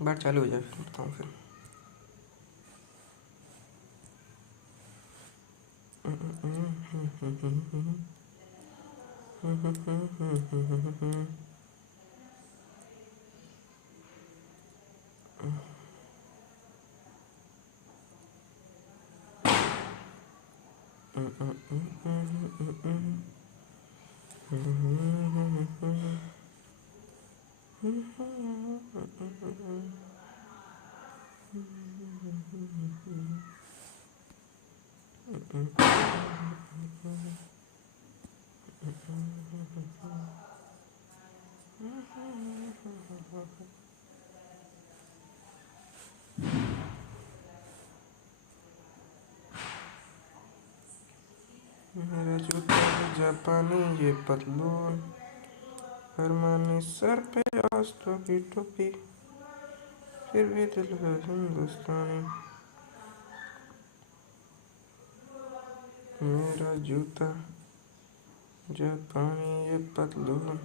बात चालू हो जाए फिर बताऊँ फिर। मेरा जूता है जापानी ये पतलून, अरमानी सर पे आस्तों की टोपी, फिर भी दिल है हिंदुस्तानी। मेरा जूता जापानी ये पतलून,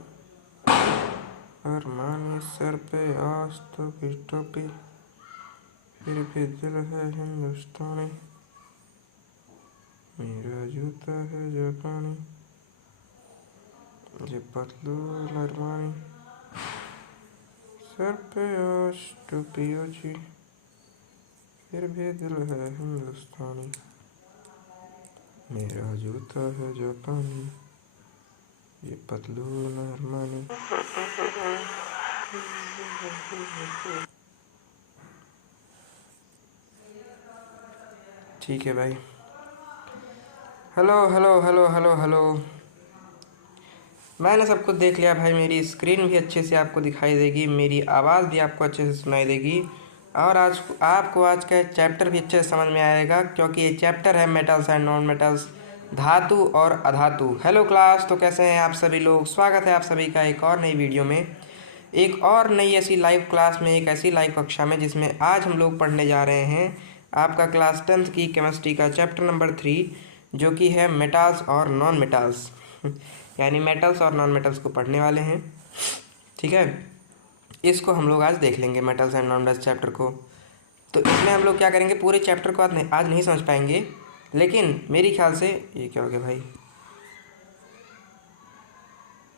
अरमानी सर पे आस्तों की टोपी, फिर भी दिल है हिंदुस्तानी। मेरा जूता है जापानी ये पतलून, अरमानी सर पे आज टोपी ऊंची, फिर भी दिल है हिंदुस्तानी। मेरा जूता है जापानी ये पतलून, अरमानी। ठीक है भाई। Hello hello hello hello hello. मैंने सब कुछ देख लिया भाई, मेरी स्क्रीन भी अच्छे से आपको दिखाई देगी, मेरी आवाज़ भी आपको अच्छे से सुनाई देगी, और आज आपको आज का चैप्टर भी अच्छे से समझ में आएगा, क्योंकि ये चैप्टर है मेटल्स एंड नॉन मेटल्स, धातु और अधातु। हेलो क्लास, तो कैसे हैं आप सभी लोग? स्वागत है आप सभी का एक और नई वीडियो में, एक और नई ऐसी लाइव क्लास में, एक ऐसी लाइव कक्षा में जिसमें आज हम लोग पढ़ने जा रहे हैं आपका क्लास 10th की केमिस्ट्री का चैप्टर नंबर 3, जो कि है मेटल्स और नॉन मेटल्स। यानी मेटल्स और नॉन मेटल्स को पढ़ने वाले हैं। ठीक है, इसको हम लोग आज देख लेंगे, metals and non metals chapter को। तो इसमें हम लोग क्या करेंगे, पूरे चैप्टर को आज नहीं समझ पाएंगे, लेकिन मेरी ख्याल से ये क्या हो गया भाई,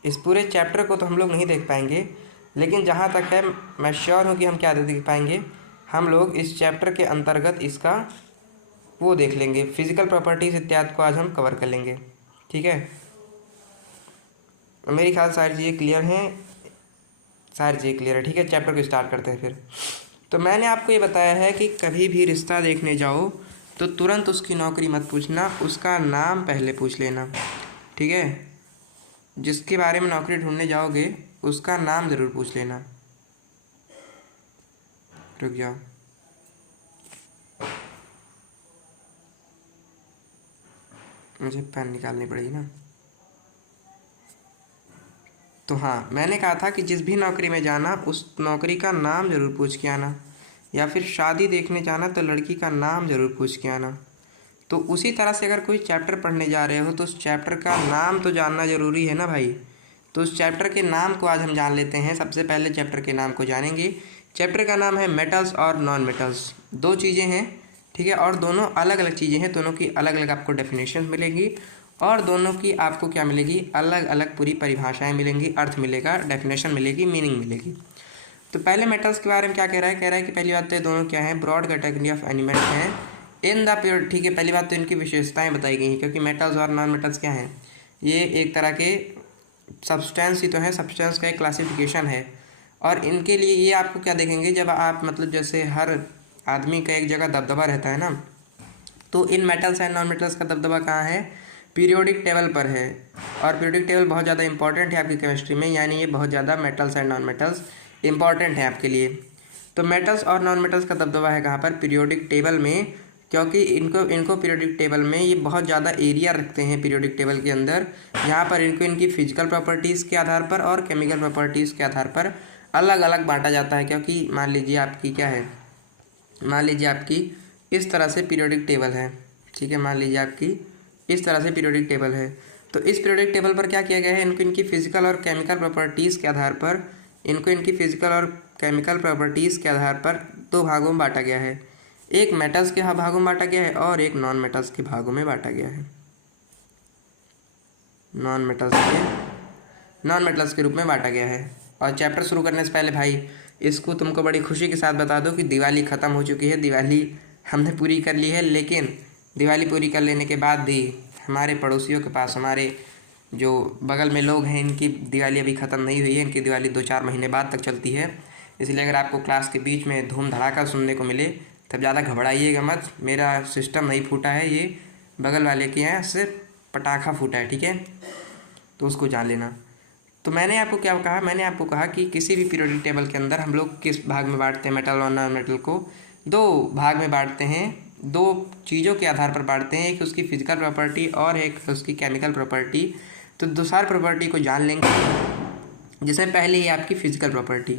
इस पूरे चैप्टर को तो हम लोग नहीं देख पाएंगे, लेकिन जहाँ तक है मैं श्योर हूँ कि हम क्या देख पाएंगे, हम लोग इस चैप्टर के अंतर्गत इसका वो देख लेंगे, फिजिकल प्रॉपर्टीज इत्यादि को आज हम कवर कर लेंगे। ठीक है, मेरी ख्याल सारी चीज़ें क्लियर हैं, सारी चीज़ें क्लियर है। ठीक है, चैप्टर को स्टार्ट करते हैं फिर। तो मैंने आपको ये बताया है कि कभी भी रिश्ता देखने जाओ तो तुरंत उसकी नौकरी मत पूछना, उसका नाम पहले पूछ लेना। ठीक है, जिसके बारे में नौकरी ढूंढने जाओगे उसका नाम ज़रूर पूछ लेना। रुक जाओ, मुझे पेन निकालनी पड़ेगी ना। तो हाँ, मैंने कहा था कि जिस भी नौकरी में जाना उस नौकरी का नाम ज़रूर पूछ के आना, या फिर शादी देखने जाना तो लड़की का नाम ज़रूर पूछ के आना। तो उसी तरह से अगर कोई चैप्टर पढ़ने जा रहे हो तो उस चैप्टर का नाम तो जानना ज़रूरी है ना भाई। तो उस चैप्टर के नाम को आज हम जान लेते हैं। सबसे पहले चैप्टर के नाम को जानेंगे। चैप्टर का नाम है मेटल्स और नॉन मेटल्स। दो चीज़ें हैं, ठीक है, और दोनों अलग अलग चीज़ें हैं, दोनों की अलग अलग आपको डेफिनेशन मिलेंगी, और दोनों की आपको क्या मिलेगी, अलग अलग पूरी परिभाषाएं मिलेंगी, अर्थ मिलेगा, डेफिनेशन मिलेगी, मीनिंग मिलेगी। तो पहले मेटल्स के बारे में क्या कह रहा है, कह रहा है कि पहली बात तो दोनों क्या है, ब्रॉड कैटेगरी ऑफ एलिमेंट हैं इन द प्योर। ठीक है, पहली बात तो इनकी विशेषताएं बताई गई हैं, क्योंकि मेटल्स और नॉन मेटल्स क्या हैं, ये एक तरह के सब्सटेंस ही तो है, सब्सटेंस का एक क्लासिफिकेशन है। और इनके लिए ये आपको क्या देखेंगे, जब आप मतलब जैसे हर आदमी का एक जगह दबदबा रहता है ना, तो इन मेटल्स एंड नॉन मेटल्स का दबदबा कहाँ है, पीरियोडिक टेबल पर है। और पीरियोडिक टेबल बहुत ज़्यादा इंपॉर्टेंट है आपकी केमिस्ट्री में, यानी ये बहुत ज़्यादा metals and non metals important है आपके लिए। तो मेटल्स और नॉन मेटल्स का दबदबा है कहाँ पर, पीरियोडिक टेबल में, क्योंकि इनको पीरियोडिक टेबल में ये बहुत ज़्यादा एरिया रखते हैं पीरियोडिक टेबल के अंदर। यहाँ पर इनको इनकी फिजिकल प्रॉपर्टीज़ के आधार पर और केमिकल प्रॉपर्टीज़ के आधार पर अलग अलग बांटा जाता है। क्योंकि मान लीजिए आपकी क्या है, मान लीजिए आपकी इस तरह से पीरियोडिक टेबल है, ठीक है, मान लीजिए आपकी इस तरह से पीरियोडिक टेबल है। तो इस पीरियोडिक टेबल पर क्या किया गया है, इनको इनकी फिजिकल और केमिकल प्रॉपर्टीज़ के आधार पर, इनको इनकी फिजिकल और केमिकल प्रॉपर्टीज़ के आधार पर दो भागों में बांटा गया है। एक मेटल्स के भागों में बांटा गया है और एक नॉन मेटल्स के भागों में बांटा गया है। नॉन मेटल्स के रूप में बांटा गया है। और चैप्टर शुरू करने से पहले भाई इसको तुमको बड़ी खुशी के साथ बता दो कि दिवाली ख़त्म हो चुकी है, दिवाली हमने पूरी कर ली है। लेकिन दिवाली पूरी कर लेने के बाद भी हमारे पड़ोसियों के पास, हमारे जो बगल में लोग हैं, इनकी दिवाली अभी ख़त्म नहीं हुई है, इनकी दिवाली 2-4 महीने बाद तक चलती है। इसलिए अगर आपको क्लास के बीच में धूम धड़ाका सुनने को मिले तब ज़्यादा घबराइएगा मत, मेरा सिस्टम नहीं फूटा है, ये बगल वाले के यहाँ से पटाखा फूटा है, ठीक है, तो उसको जान लेना। तो मैंने आपको क्या कहा, मैंने आपको कहा कि किसी भी पीरियोडिक टेबल के अंदर हम लोग किस भाग में बांटते हैं, मेटल और नॉन मेटल को 2 भाग में बांटते हैं, 2 चीज़ों के आधार पर बांटते हैं, एक उसकी फिजिकल प्रॉपर्टी और एक उसकी केमिकल प्रॉपर्टी। तो दो सारी प्रॉपर्टी को जान लेंगे, जिसमें पहले ही आपकी फिजिकल प्रॉपर्टी,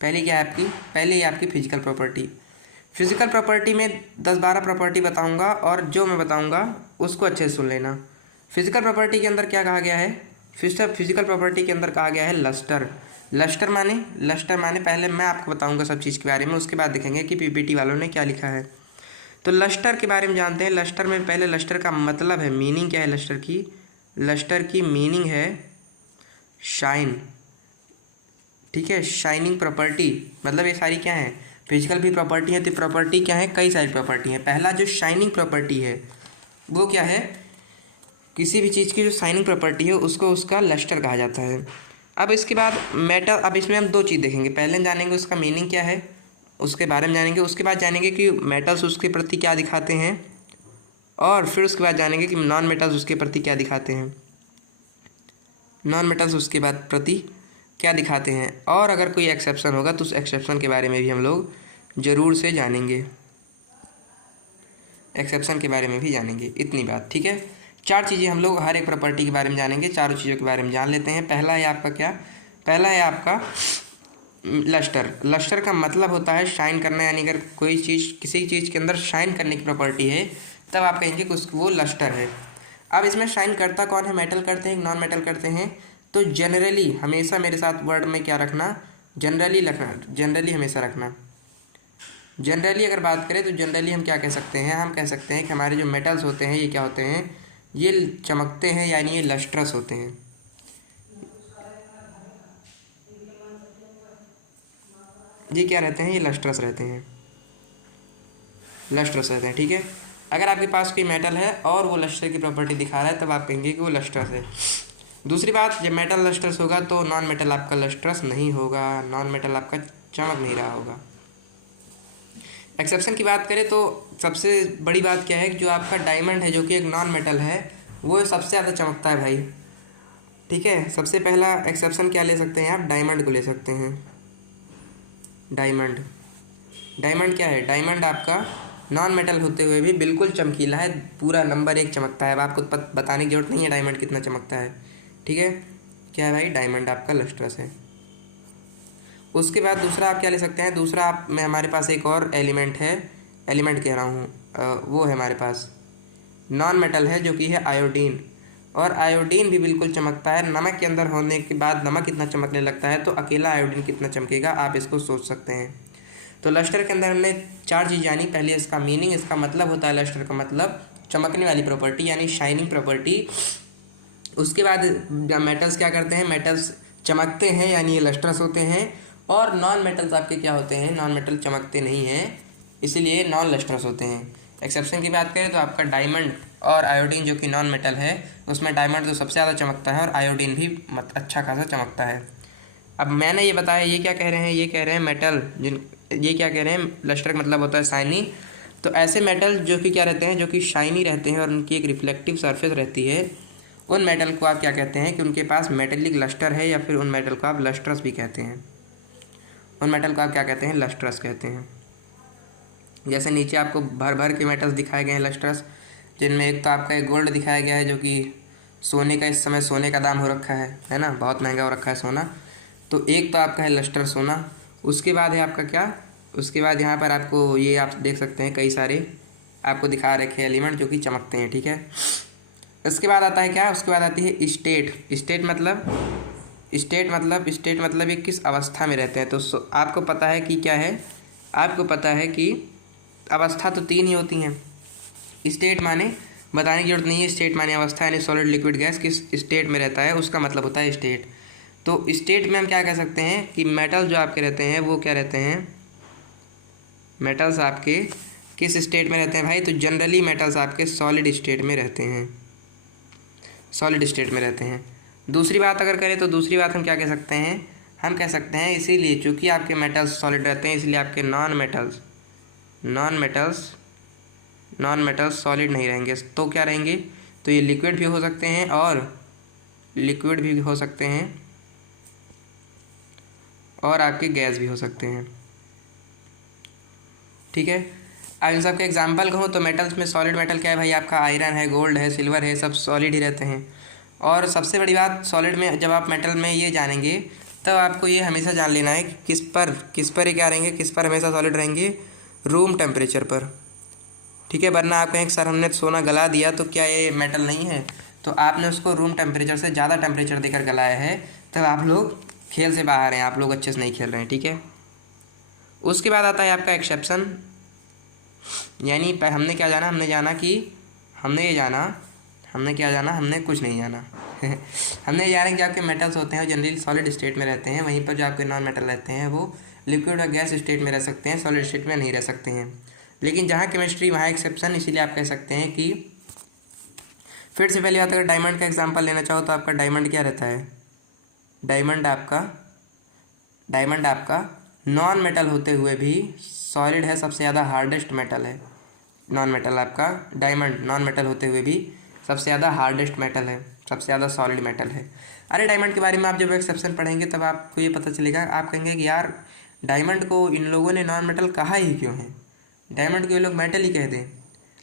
पहले क्या है आपकी, पहले ही आपकी फिजिकल प्रॉपर्टी। फिजिकल प्रॉपर्टी में 10-12 प्रॉपर्टी बताऊँगा और जो मैं बताऊँगा उसको अच्छे से सुन लेना। फिजिकल प्रॉपर्टी के अंदर क्या कहा गया है, फिजिकल प्रॉपर्टी के अंदर कहा गया है लस्टर। लस्टर माने पहले मैं आपको बताऊंगा सब चीज़ के बारे में, उसके बाद देखेंगे कि पीपीटी वालों ने क्या लिखा है। तो लस्टर के बारे में जानते हैं। लस्टर में पहले लस्टर का मतलब है, मीनिंग क्या है लस्टर की, लस्टर की मीनिंग है शाइन, ठीक है, शाइनिंग प्रॉपर्टी। मतलब ये सारी क्या है, फिजिकल भी प्रॉपर्टी है, तो प्रॉपर्टी क्या है, कई सारी प्रॉपर्टी है। पहला जो शाइनिंग प्रॉपर्टी है वो क्या है, किसी भी चीज़ की जो शाइनिंग प्रॉपर्टी है उसको उसका लस्टर कहा जाता है। अब इसके बाद मेटल, अब इसमें हम 2 चीज़ देखेंगे, पहले जानेंगे उसका मीनिंग क्या है, उसके बारे में जानेंगे, उसके बाद जानेंगे कि मेटल्स उसके प्रति क्या दिखाते हैं, और फिर उसके बाद जानेंगे कि नॉन मेटल्स उसके प्रति क्या दिखाते हैं, नॉन मेटल्स उसके बाद प्रति क्या दिखाते हैं। और अगर कोई एक्सेप्शन होगा तो उस एक्सेप्शन के बारे में भी हम लोग ज़रूर से जानेंगे, एक्सेप्शन के बारे में भी जानेंगे। इतनी बात, ठीक है। 4 चीज़ें हम लोग हर एक प्रॉपर्टी के बारे में जानेंगे, चारों चीज़ों के बारे में जान लेते हैं। पहला है आपका क्या, पहला है आपका लस्टर। लस्टर का मतलब होता है शाइन करना, यानी अगर कोई चीज़, किसी चीज़ के अंदर शाइन करने की प्रॉपर्टी है तब आप कहेंगे कि उसको वो लस्टर है। अब इसमें शाइन करता कौन है, मेटल करते हैं, नॉन मेटल करते हैं। तो जनरली हमेशा मेरे साथ वर्ड में क्या रखना, जनरली रखना, जनरली हमेशा रखना। जनरली अगर बात करें तो जनरली हम क्या कह सकते हैं, हम कह सकते हैं कि हमारे जो मेटल्स होते हैं ये क्या होते हैं, ये चमकते हैं, यानी ये लस्ट्रस होते हैं। ये क्या रहते हैं, ये लस्ट्रस रहते हैं, लस्ट्रस रहते हैं, ठीक है। अगर आपके पास कोई मेटल है और वो लस्टर की प्रॉपर्टी दिखा रहा है तब आप कहेंगे कि वो लस्ट्रस है। दूसरी बात, जब मेटल लस्ट्रस होगा तो नॉन मेटल आपका लस्ट्रस नहीं होगा, नॉन मेटल आपका चमक नहीं रहा होगा। एक्सेप्शन की बात करें तो सबसे बड़ी बात क्या है कि जो आपका डायमंड है, जो कि एक नॉन मेटल है, वो सबसे ज़्यादा चमकता है भाई, ठीक है। सबसे पहला एक्सेप्शन क्या ले सकते हैं आप, डायमंड को ले सकते हैं। डायमंड, डायमंड क्या है, डायमंड आपका नॉन मेटल होते हुए भी बिल्कुल चमकीला है, पूरा नंबर 1 चमकता है। अब आपको बताने की जरूरत नहीं है डायमंड कितना चमकता है, ठीक है। क्या है भाई, डायमंड आपका लस्ट्रस है। उसके बाद दूसरा आप क्या ले सकते हैं, दूसरा आप में हमारे पास एक और एलिमेंट है, एलिमेंट कह रहा हूँ, वो है हमारे पास नॉन मेटल है, जो कि है आयोडीन। और आयोडीन भी बिल्कुल चमकता है। नमक के अंदर होने के बाद नमक कितना चमकने लगता है, तो अकेला आयोडीन कितना चमकेगा, आप इसको सोच सकते हैं। तो लस्टर के अंदर हमने 4 चीज़ जानी। पहले इसका मीनिंग, इसका मतलब होता है, लस्टर का मतलब चमकने वाली प्रॉपर्टी यानी शाइनिंग प्रॉपर्टी। उसके बाद मेटल्स क्या करते हैं, मेटल्स चमकते हैं यानी ये लस्ट्रस होते हैं। और नॉन मेटल्स आपके क्या होते हैं, नॉन मेटल चमकते नहीं हैं, इसलिए नॉन लस्ट्रस होते हैं। एक्सेप्शन की बात करें तो आपका डायमंड और आयोडीन जो कि नॉन मेटल है, उसमें डायमंड तो सबसे ज़्यादा चमकता है और आयोडीन भी अच्छा खासा चमकता है। अब मैंने ये बताया, ये क्या कह रहे हैं, ये कह रहे हैं मेटल, ये क्या कह रहे हैं, लस्टर का मतलब होता है शाइनी। तो ऐसे मेटल जो कि क्या रहते हैं, जो कि शाइनी रहते हैं और उनकी एक रिफ्लेक्टिव सरफेस रहती है, उन मेटल को आप क्या कहते हैं कि उनके पास मेटेलिक लस्टर है, या फिर उन मेटल को आप लस्ट्रस भी कहते हैं। उन मेटल को आप क्या कहते हैं, लस्ट्रस कहते हैं। जैसे नीचे आपको भर भर के मेटल्स दिखाए गए हैं लस्ट्रस, जिनमें एक तो आपका एक गोल्ड दिखाया गया है, जो कि सोने का, इस समय सोने का दाम हो रखा है ना, बहुत महंगा हो रखा है सोना। तो एक तो आपका है लस्टर सोना। उसके बाद है आपका क्या, उसके बाद यहाँ पर आपको ये आप देख सकते हैं कई सारे आपको दिखा रखे हैं एलिमेंट जो कि चमकते हैं, ठीक है। उसके बाद आता है क्या, उसके बाद आती है स्टेट। स्टेट मतलब ये किस अवस्था में रहते हैं। तो आपको पता है कि क्या है, आपको पता है कि अवस्था तो 3 ही होती हैं। स्टेट माने बताने की जरूरत नहीं है, स्टेट माने अवस्था, यानी सॉलिड लिक्विड गैस किस स्टेट में रहता है उसका मतलब होता है स्टेट। तो स्टेट में हम क्या कह सकते हैं कि मेटल जो आपके रहते हैं वो क्या रहते हैं, मेटल्स आपके किस स्टेट में रहते हैं भाई। तो जनरली मेटल्स आपके सॉलिड स्टेट में रहते हैं, सॉलिड स्टेट में रहते हैं। दूसरी बात अगर करें तो दूसरी बात हम क्या कह सकते हैं, हम कह सकते हैं इसीलिए चूँकि आपके मेटल्स सॉलिड रहते हैं, इसलिए आपके नॉन मेटल्स सॉलिड नहीं रहेंगे। तो क्या रहेंगे, तो ये लिक्विड भी हो सकते हैं और लिक्विड भी हो सकते हैं और आपके गैस भी हो सकते हैं, ठीक है। अब इन सब के एग्जांपल कहूँ तो मेटल्स में सॉलिड मेटल क्या है भाई, आपका आयरन है, गोल्ड है, सिल्वर है, सब सॉलिड ही रहते हैं। और सबसे बड़ी बात सॉलिड में जब आप मेटल में ये जानेंगे तब आपको ये हमेशा जान लेना है कि किस पर ये क्या रहेंगे, किस पर हमेशा सॉलिड रहेंगे, रूम टेम्परेचर पर, ठीक है। वरना आप कहें सर हमने सोना गला दिया तो क्या ये मेटल नहीं है, तो आपने उसको रूम टेम्परेचर से ज़्यादा टेम्परेचर देकर गलाया है, तब आप लोग खेल से बाहर हैं, आप लोग अच्छे से नहीं खेल रहे हैं, ठीक है। उसके बाद आता है आपका एक्सेप्शन, यानी हमने क्या जाना, हमने कुछ नहीं जाना हमने ये जाना कि आपके मेटल्स होते हैं वो जनरली सॉलिड स्टेट में रहते हैं, वहीं पर जो आपके नॉन मेटल रहते हैं वो लिक्विड और गैस स्टेट में रह सकते हैं, सॉलिड स्टेट में नहीं रह सकते हैं। लेकिन जहाँ केमिस्ट्री वहाँ एक्सेप्शन, इसीलिए आप कह सकते हैं कि फिर से पहली बात अगर डायमंड का एग्जांपल लेना चाहो तो आपका डायमंड क्या रहता है, डायमंड आपका नॉन मेटल होते हुए भी सॉलिड है, सबसे ज़्यादा हार्डेस्ट मेटल है। नॉन मेटल आपका डायमंड नॉन मेटल होते हुए भी सबसे ज़्यादा हार्डेस्ट मेटल है, सबसे ज़्यादा सॉलिड मेटल है। अरे डायमंड के बारे में आप जब एक्सेप्शन पढ़ेंगे तब आपको ये पता चलेगा, आप कहेंगे कि यार डायमंड को इन लोगों ने नॉन मेटल कहा ही क्यों है, डायमंड को ये लोग मेटल ही कह दें।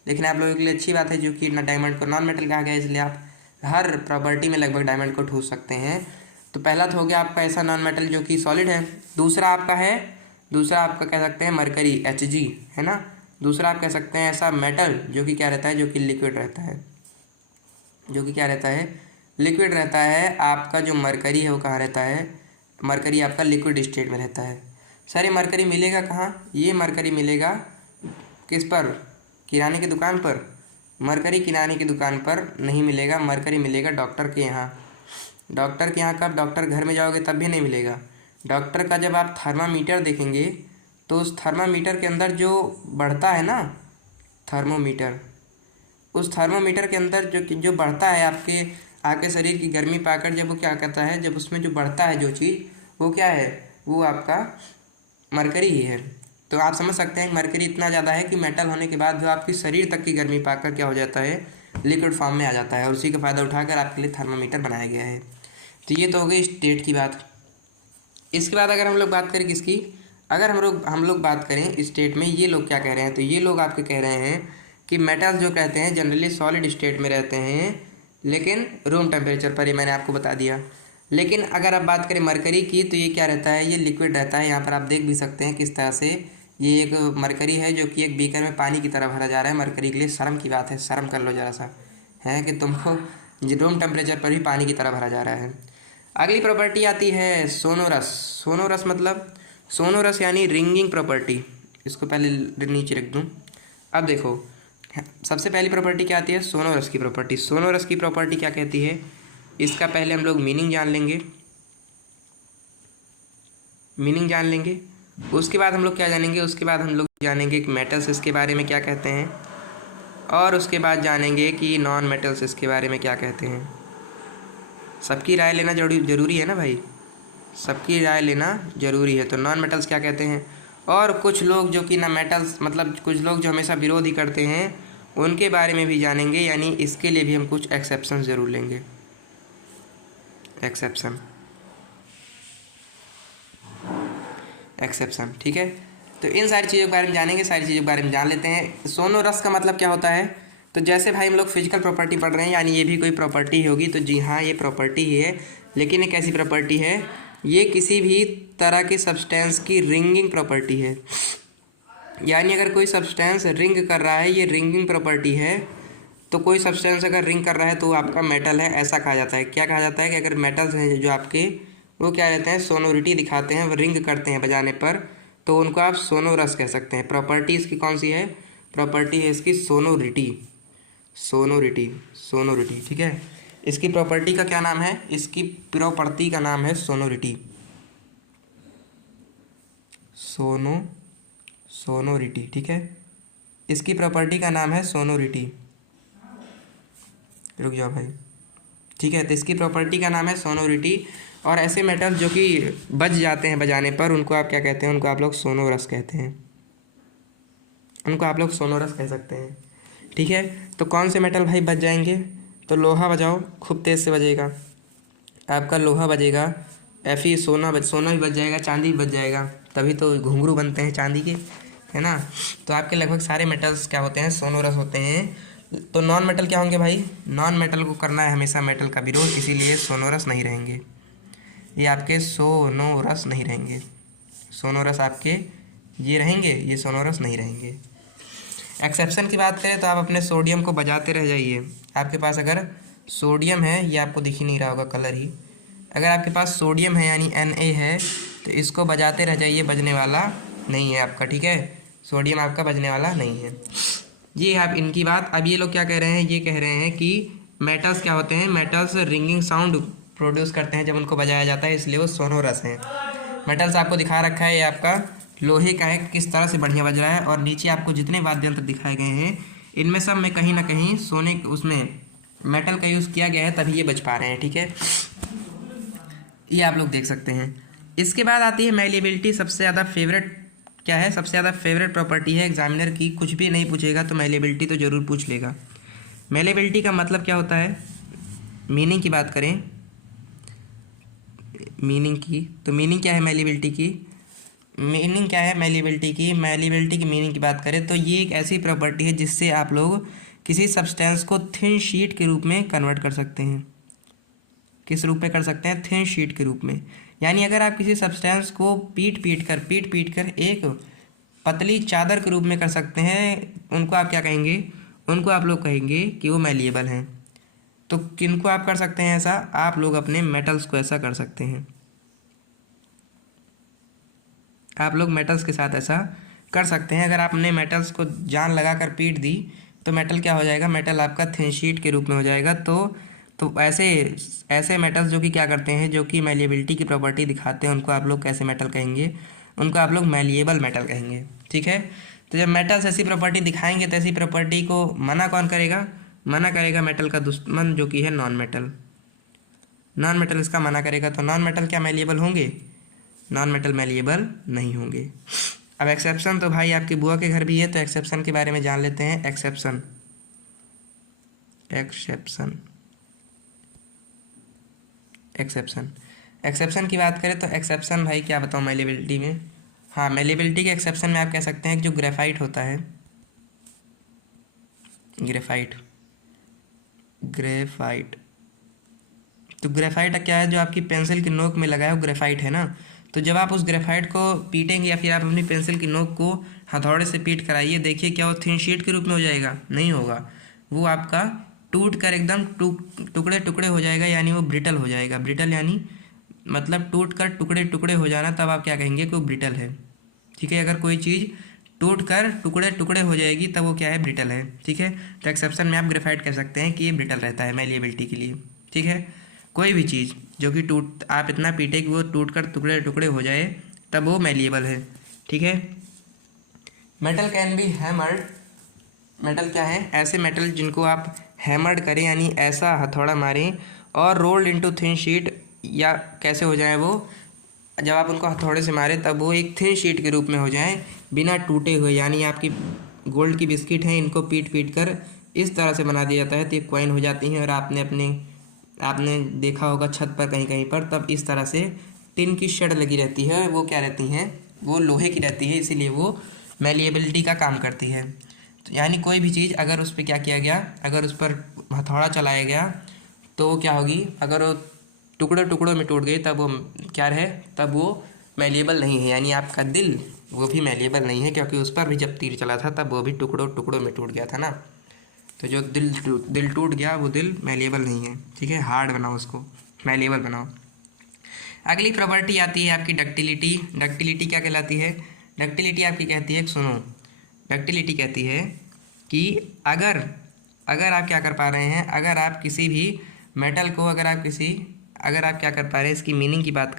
लेकिन आप लोगों के लिए अच्छी बात है जो कि डायमंड को नॉन मेटल कहा गया, इसलिए आप हर प्रॉपर्टी में लगभग डायमंड को ठूस सकते हैं। तो पहला तो हो गया आपका ऐसा नॉन मेटल जो कि सॉलिड है। दूसरा आपका कह सकते हैं मरकरी Hg, है ना। दूसरा आप कह सकते हैं ऐसा मेटल जो कि क्या रहता है, जो कि लिक्विड रहता है, जो कि क्या रहता है, लिक्विड रहता है। आपका जो मरकरी है वो कहाँ रहता है, मरकरी आपका लिक्विड स्टेट में रहता है। सर ये मरकरी मिलेगा कहाँ, ये मरकरी मिलेगा किस पर, किराने की दुकान पर। मरकरी किराने की दुकान पर नहीं मिलेगा, मरकरी मिलेगा डॉक्टर के यहाँ। डॉक्टर के यहाँ कब, डॉक्टर घर में जाओगे तब भी नहीं मिलेगा। डॉक्टर का जब आप थर्मामीटर देखेंगे तो उस थर्मामीटर के अंदर जो बढ़ता है ना, थर्मोमीटर, उस थर्मोमीटर के अंदर जो बढ़ता है आपके शरीर की गर्मी पाकर, जब वो क्या कहता है, जब उसमें जो बढ़ता है जो चीज़, वो क्या है, वो आपका मरकरी ही है। तो आप समझ सकते हैं मरकरी इतना ज़्यादा है कि मेटल होने के बाद जो आपकी शरीर तक की गर्मी पाकर क्या हो जाता है, लिक्विड फॉर्म में आ जाता है, और उसी का फ़ायदा उठाकर आपके लिए थर्मामीटर बनाया गया है। तो ये तो हो गई स्टेट की बात। इसके बाद अगर हम लोग बात करें किसकी, अगर हम लोग बात करें स्टेट में, ये लोग क्या कह रहे हैं, तो ये लोग आपके कह रहे हैं कि मेटल्स जो कहते हैं जनरली सॉलिड स्टेट में रहते हैं लेकिन रूम टेम्परेचर पर, ये मैंने आपको बता दिया। लेकिन अगर आप बात करें मरकरी की तो ये क्या रहता है, ये लिक्विड रहता है। यहाँ पर आप देख भी सकते हैं किस तरह से ये एक मरकरी है जो कि एक बीकर में पानी की तरह भरा जा रहा है। मरकरी के लिए शर्म की बात है, शर्म कर लो ज़रा सा, है कि तुमको रूम टेम्परेचर पर भी पानी की तरह भरा जा रहा है। अगली प्रॉपर्टी आती है सोनोरस। सोनोरस यानी रिंगिंग प्रॉपर्टी। इसको पहले नीचे रख दूँ। अब देखो सबसे पहली प्रॉपर्टी क्या आती है, सोनोरस की प्रॉपर्टी। सोनोरस की प्रॉपर्टी क्या कहती है, इसका पहले हम लोग मीनिंग जान लेंगे। उसके बाद हम लोग क्या जानेंगे, उसके बाद हम लोग जानेंगे कि मेटल्स इसके बारे में क्या कहते हैं, और उसके बाद जानेंगे कि नॉन मेटल्स इसके बारे में क्या कहते हैं। सबकी राय लेना जरूरी है ना भाई। सबकी राय लेना ज़रूरी है। तो नॉन मेटल्स क्या कहते हैं। और कुछ लोग जो कि ना मेटल्स मतलब कुछ लोग जो हमेशा विरोध ही करते हैं उनके बारे में भी जानेंगे, यानी इसके लिए भी हम कुछ एक्सेप्शन ज़रूर लेंगे। एक्सेप्शन ठीक है। तो इन सारी चीज़ों के बारे में जानेंगे, सारी चीज़ों के बारे में जान लेते हैं। सोनोरस का मतलब क्या होता है। तो जैसे भाई हम लोग फिजिकल प्रॉपर्टी पढ़ रहे हैं, यानी ये भी कोई प्रॉपर्टी होगी। तो जी हाँ, ये प्रॉपर्टी ही है, लेकिन ये कैसी प्रॉपर्टी है, ये किसी भी तरह की सब्सटेंस की रिंगिंग प्रॉपर्टी है। यानी अगर कोई सब्सटेंस रिंग कर रहा है, ये रिंगिंग प्रॉपर्टी है। तो कोई सब्सटेंस अगर रिंग कर रहा है तो वो आपका मेटल है, ऐसा कहा जाता है। क्या कहा जाता है कि अगर मेटल्स हैं जो आपके, वो क्या रहते हैं, सोनोरिटी दिखाते हैं, वो रिंग करते हैं बजाने पर, तो उनको आप सोनोरस कह सकते हैं। प्रॉपर्टी इसकी कौन सी है, प्रॉपर्टी है इसकी सोनोरिटी। सोनोरिटी ठीक है। इसकी प्रॉपर्टी का क्या नाम है, इसकी प्रॉपर्टी का नाम है सोनोरिटी। सोनोरिटी ठीक है। इसकी प्रॉपर्टी का नाम है सोनोरिटी। रुक जाओ भाई, ठीक है। तो इसकी प्रॉपर्टी का नाम है सोनोरिटी। और ऐसे मेटल जो कि बज जाते हैं बजाने पर, उनको आप क्या कहते हैं, उनको आप लोग सोनोरस कहते हैं। उनको आप लोग सोनोरस कह सकते हैं, ठीक है। तो कौन से मेटल भाई बज जाएंगे, तो लोहा बजाओ, खूब तेज़ से बजेगा आपका लोहा बजेगा। Fe सोना भी बज जाएगा, चांदी भी बज जाएगा, तभी तो घुंघरू बनते हैं चांदी के, है ना। तो आपके लगभग सारे मेटल्स क्या होते हैं, सोनोरस होते हैं। तो नॉन मेटल क्या होंगे भाई, नॉन मेटल को करना है हमेशा मेटल का विरोध, इसीलिए सोनोरस नहीं रहेंगे। ये आपके सोनोरस नहीं रहेंगे। सोनोरस आपके ये रहेंगे, ये सोनोरस नहीं रहेंगे। एक्सेप्शन की बात करें तो आप अपने सोडियम को बजाते रह जाइए। आपके पास अगर सोडियम है, ये आपको दिख ही नहीं रहा होगा कलर ही, अगर आपके पास सोडियम है यानी Na है, तो इसको बजाते रह जाइए, बजने वाला नहीं है आपका, ठीक है। सोडियम आपका बजने वाला नहीं है। ये आप इनकी बात। अब ये लोग क्या कह रहे हैं, ये कह रहे हैं कि मेटल्स क्या होते हैं, मेटल्स रिंगिंग साउंड प्रोड्यूस करते हैं जब उनको बजाया जाता है, इसलिए वो सोनोरस हैं। मेटल्स आपको दिखा रखा है, ये आपका लोहे का है, किस तरह से बढ़िया बज रहा है। और नीचे आपको जितने वाद्य यंत्र दिखाए गए हैं, इनमें सब में कहीं ना कहीं सोने उसमें मेटल का यूज़ किया गया है, तभी ये बज पा रहे हैं, ठीक है। ये आप लोग देख सकते हैं। इसके बाद आती है मैलिएबिलिटी। सबसे ज़्यादा फेवरेट क्या है, सबसे ज़्यादा फेवरेट प्रॉपर्टी है एग्जामिनर की। कुछ भी नहीं पूछेगा तो मैलिएबिलिटी तो ज़रूर पूछ लेगा। मैलिएबिलिटी का मतलब क्या होता है, मीनिंग की बात करें, मीनिंग की, तो मीनिंग क्या है मैलिएबिलिटी की, मीनिंग क्या है मैलिएबिलिटी की, मैलिएबिलिटी की मीनिंग की बात करें तो ये एक ऐसी प्रॉपर्टी है जिससे आप लोग किसी सब्सटेंस को थिन शीट के रूप में कन्वर्ट कर सकते हैं। किस रूप में कर सकते हैं, थिन शीट के रूप में। यानी अगर आप किसी सब्सटेंस को पीट पीट कर एक पतली चादर के रूप में कर सकते हैं, उनको आप क्या कहेंगे, उनको आप लोग कहेंगे कि वो मैलिएबल हैं। तो किनको आप कर सकते हैं ऐसा, आप लोग अपने मेटल्स को ऐसा कर सकते हैं। आप लोग मेटल्स के साथ ऐसा कर सकते हैं। अगर आपने मेटल्स को जान लगा कर पीट दी तो मेटल क्या हो जाएगा, मेटल आपका थिन शीट के रूप में हो जाएगा। तो ऐसे मेटल्स जो कि क्या करते हैं, जो कि मैलिएबिलिटी की प्रॉपर्टी दिखाते हैं, उनको आप लोग कैसे मेटल कहेंगे, उनको आप लोग मैलिएबल मेटल कहेंगे, ठीक है। तो जब मेटल्स ऐसी प्रॉपर्टी दिखाएंगे तो ऐसी प्रॉपर्टी को मना कौन करेगा, मना करेगा मेटल का दुश्मन जो कि है नॉन मेटल। नॉन मेटल इसका मना करेगा, तो नॉन मेटल क्या मैलिएबल होंगे, नॉन मेटल मैलिएबल नहीं होंगे। अब एक्सेप्शन तो भाई आपकी बुआ के घर भी है, तो एक्सेप्शन के बारे में जान लेते हैं। एक्सेप्शन की बात करें तो एक्सेप्शन भाई क्या बताऊँ मैलिएबिलिटी में, हाँ मैलिएबिलिटी के एक्सेप्शन में आप कह सकते हैं कि जो ग्रेफाइट होता है, ग्रेफाइट तो ग्रेफाइट क्या है, जो आपकी पेंसिल की नोक में लगा है वो ग्रेफाइट है ना। तो जब आप उस ग्रेफाइट को पीटेंगे या फिर आप अपनी पेंसिल की नोक को हथौड़े से पीट कर आइए, देखिए क्या वो थिन शीट के रूप में हो जाएगा, नहीं होगा। वो आपका टूट कर एकदम टुकड़े टुकड़े हो जाएगा, यानी वो ब्रिटल हो जाएगा। ब्रिटल यानी मतलब टूट कर टुकड़े टुकड़े हो जाना, तब आप क्या कहेंगे कि वो ब्रिटल है, ठीक है। अगर कोई चीज़ टूट कर टुकड़े टुकड़े हो जाएगी तब वो क्या है, ब्रिटल है, ठीक है। तो एक्सेप्शन में आप ग्रेफाइट कह सकते हैं कि ये ब्रिटल रहता है मैलिएबिलिटी के लिए, ठीक है। कोई भी चीज़ जो कि आप इतना पीटे कि वो टूट कर टुकड़े टुकड़े हो जाए, तब वो मैलिएबल है, ठीक है। Metal can be hammered. Metal क्या है, ऐसे मेटल जिनको आप हैमर्ड करें यानी ऐसा हथौड़ा मारें और रोल्ड इनटू थिन शीट, या कैसे हो जाए वो, जब आप उनको हथौड़े से मारें तब वो एक थिन शीट के रूप में हो जाएं, बिना टूटे हुए। यानी आपकी गोल्ड की बिस्किट हैं, इनको पीट पीट कर इस तरह से बना दिया जाता है तो ये कॉइन हो जाती हैं। और आपने देखा होगा छत पर कहीं कहीं पर, तब इस तरह से टिन की शड लगी रहती है, वो क्या रहती हैं, वो लोहे की रहती है, इसीलिए वो मैलिएबिलिटी का काम करती है। तो यानी कोई भी चीज़ अगर उस पर क्या किया गया, अगर उस पर हथौड़ा चलाया गया तो वो क्या होगी, अगर वो टुकड़ों टुकड़ों में टूट गई तब वो क्या रहे, तब वो मैलिएबल नहीं है। यानी आपका दिल वो भी मैलिएबल नहीं है, क्योंकि उस पर भी जब तीर चला था तब वो भी टुकड़ों टुकड़ों में टूट गया था ना। तो जो दिल टूट गया वो दिल मैलिएबल नहीं है, ठीक है। हार्ड बनाओ उसको, मैलिएबल बनाओ। अगली प्रॉपर्टी आती है आपकी डक्टिलिटी। डक्टिलिटी क्या कहलाती है? डक्टिलिटी आपकी कहती है, सुनो, डक्टिलिटी कहती है कि अगर आप क्या कर पा रहे हैं, अगर आप किसी भी मेटल को अगर आप क्या कर पा रहे हैं, इसकी मीनिंग की बात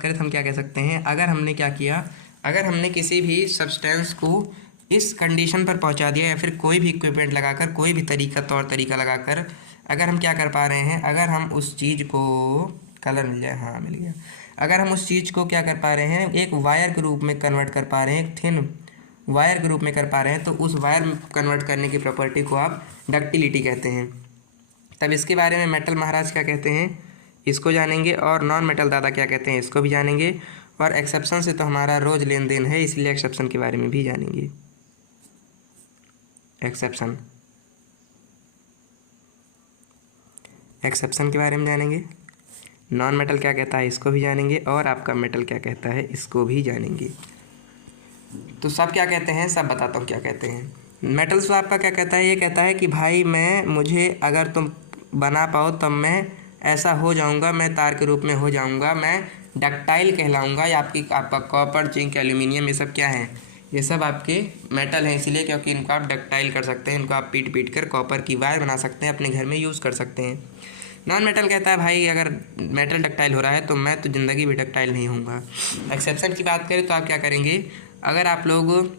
करें तो हम क्या कह सकते हैं, अगर हमने क्या किया, अगर हमने किसी भी सब्सटेंस को इस कंडीशन पर पहुंचा दिया, या फिर कोई भी इक्विपमेंट लगाकर, कोई भी तौर तरीका लगाकर अगर हम क्या कर पा रहे हैं, अगर हम उस चीज़ को, कलर मिल जाए, हाँ मिल गया, अगर हम उस चीज़ को क्या कर पा रहे हैं, एक वायर के रूप में कन्वर्ट कर पा रहे हैं, एक थिन वायर के रूप में कर पा रहे हैं, तो उस वायर में कन्वर्ट करने की प्रॉपर्टी को आप डक्टिलिटी कहते हैं। तब इसके बारे में मेटल महाराज क्या कहते हैं, इसको जानेंगे, और नॉन मेटल दादा क्या कहते हैं, इसको भी जानेंगे। और एक्सेप्शन से तो हमारा रोज़ लेन देन है, इसलिए एक्सेप्शन के बारे में भी जानेंगे। एक्सेप्शन के बारे में जानेंगे, नॉन मेटल क्या कहता है इसको भी जानेंगे, और आपका मेटल क्या कहता है इसको भी जानेंगे। तो सब क्या कहते हैं, सब बताता हूँ क्या कहते हैं। मेटल्स आपका क्या कहता है, ये कहता है कि भाई मुझे अगर तुम बना पाओ तब मैं ऐसा हो जाऊंगा, मैं तार के रूप में हो जाऊंगा, मैं डक्टाइल कहलाऊंगा। या आपका कॉपर, जिंक, एल्यूमिनियम, ये सब क्या है, ये सब आपके मेटल हैं, इसलिए क्योंकि इनको आप डक्टाइल कर सकते हैं, इनको आप पीट पीट कर कॉपर की वायर बना सकते हैं, अपने घर में यूज़ कर सकते हैं। नॉन मेटल कहता है भाई अगर मेटल डक्टाइल हो रहा है तो मैं तो ज़िंदगी भी डक्टाइल नहीं होऊंगा। एक्सेप्शन की बात करें तो आप क्या करेंगे, अगर आप लोग